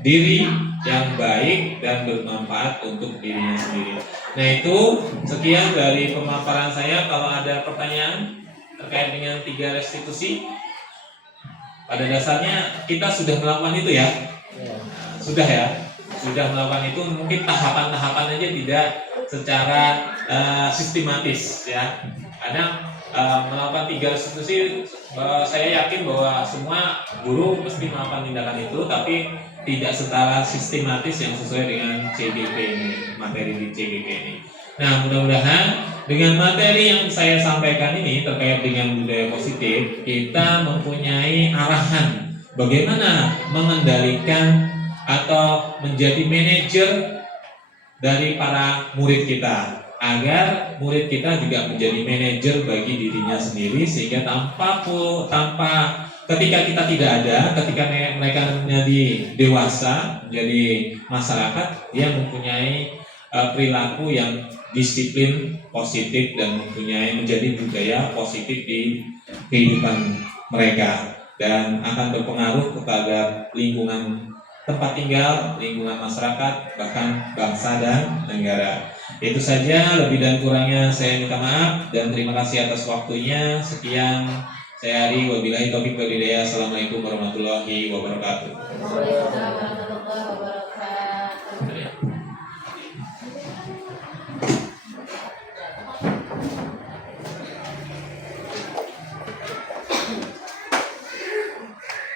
diri yang baik dan bermanfaat untuk dirinya sendiri. Nah itu sekian dari pemaparan saya. Kalau ada pertanyaan terkait dengan 3 restitusi, pada dasarnya kita sudah melakukan itu ya. Sudah ya, sudah melakukan itu. Mungkin tahapan-tahapan aja tidak secara sistematis ya. Kadang melakukan 3 restitusi, saya yakin bahwa semua guru mesti melakukan tindakan itu, tapi tidak secara sistematis yang sesuai dengan CGP ini, materi di CGP ini. Nah, mudah-mudahan dengan materi yang saya sampaikan ini terkait dengan budaya positif, kita mempunyai arahan bagaimana mengendalikan atau menjadi manajer dari para murid kita, agar murid kita juga menjadi manajer bagi dirinya sendiri, sehingga tanpa ketika kita tidak ada, ketika mereka menjadi dewasa, menjadi masyarakat, dia mempunyai perilaku yang disiplin, positif, dan menjadi budaya positif di kehidupan mereka, dan akan berpengaruh kepada lingkungan tempat tinggal, lingkungan masyarakat, bahkan bangsa dan negara. Itu saja, lebih dan kurangnya saya minta maaf dan terima kasih atas waktunya. Sekian, saya Ari, wabillahi taufiq wal hidayah. Assalamualaikum warahmatullahi wabarakatuh. Waalaikumsalam warahmatullahi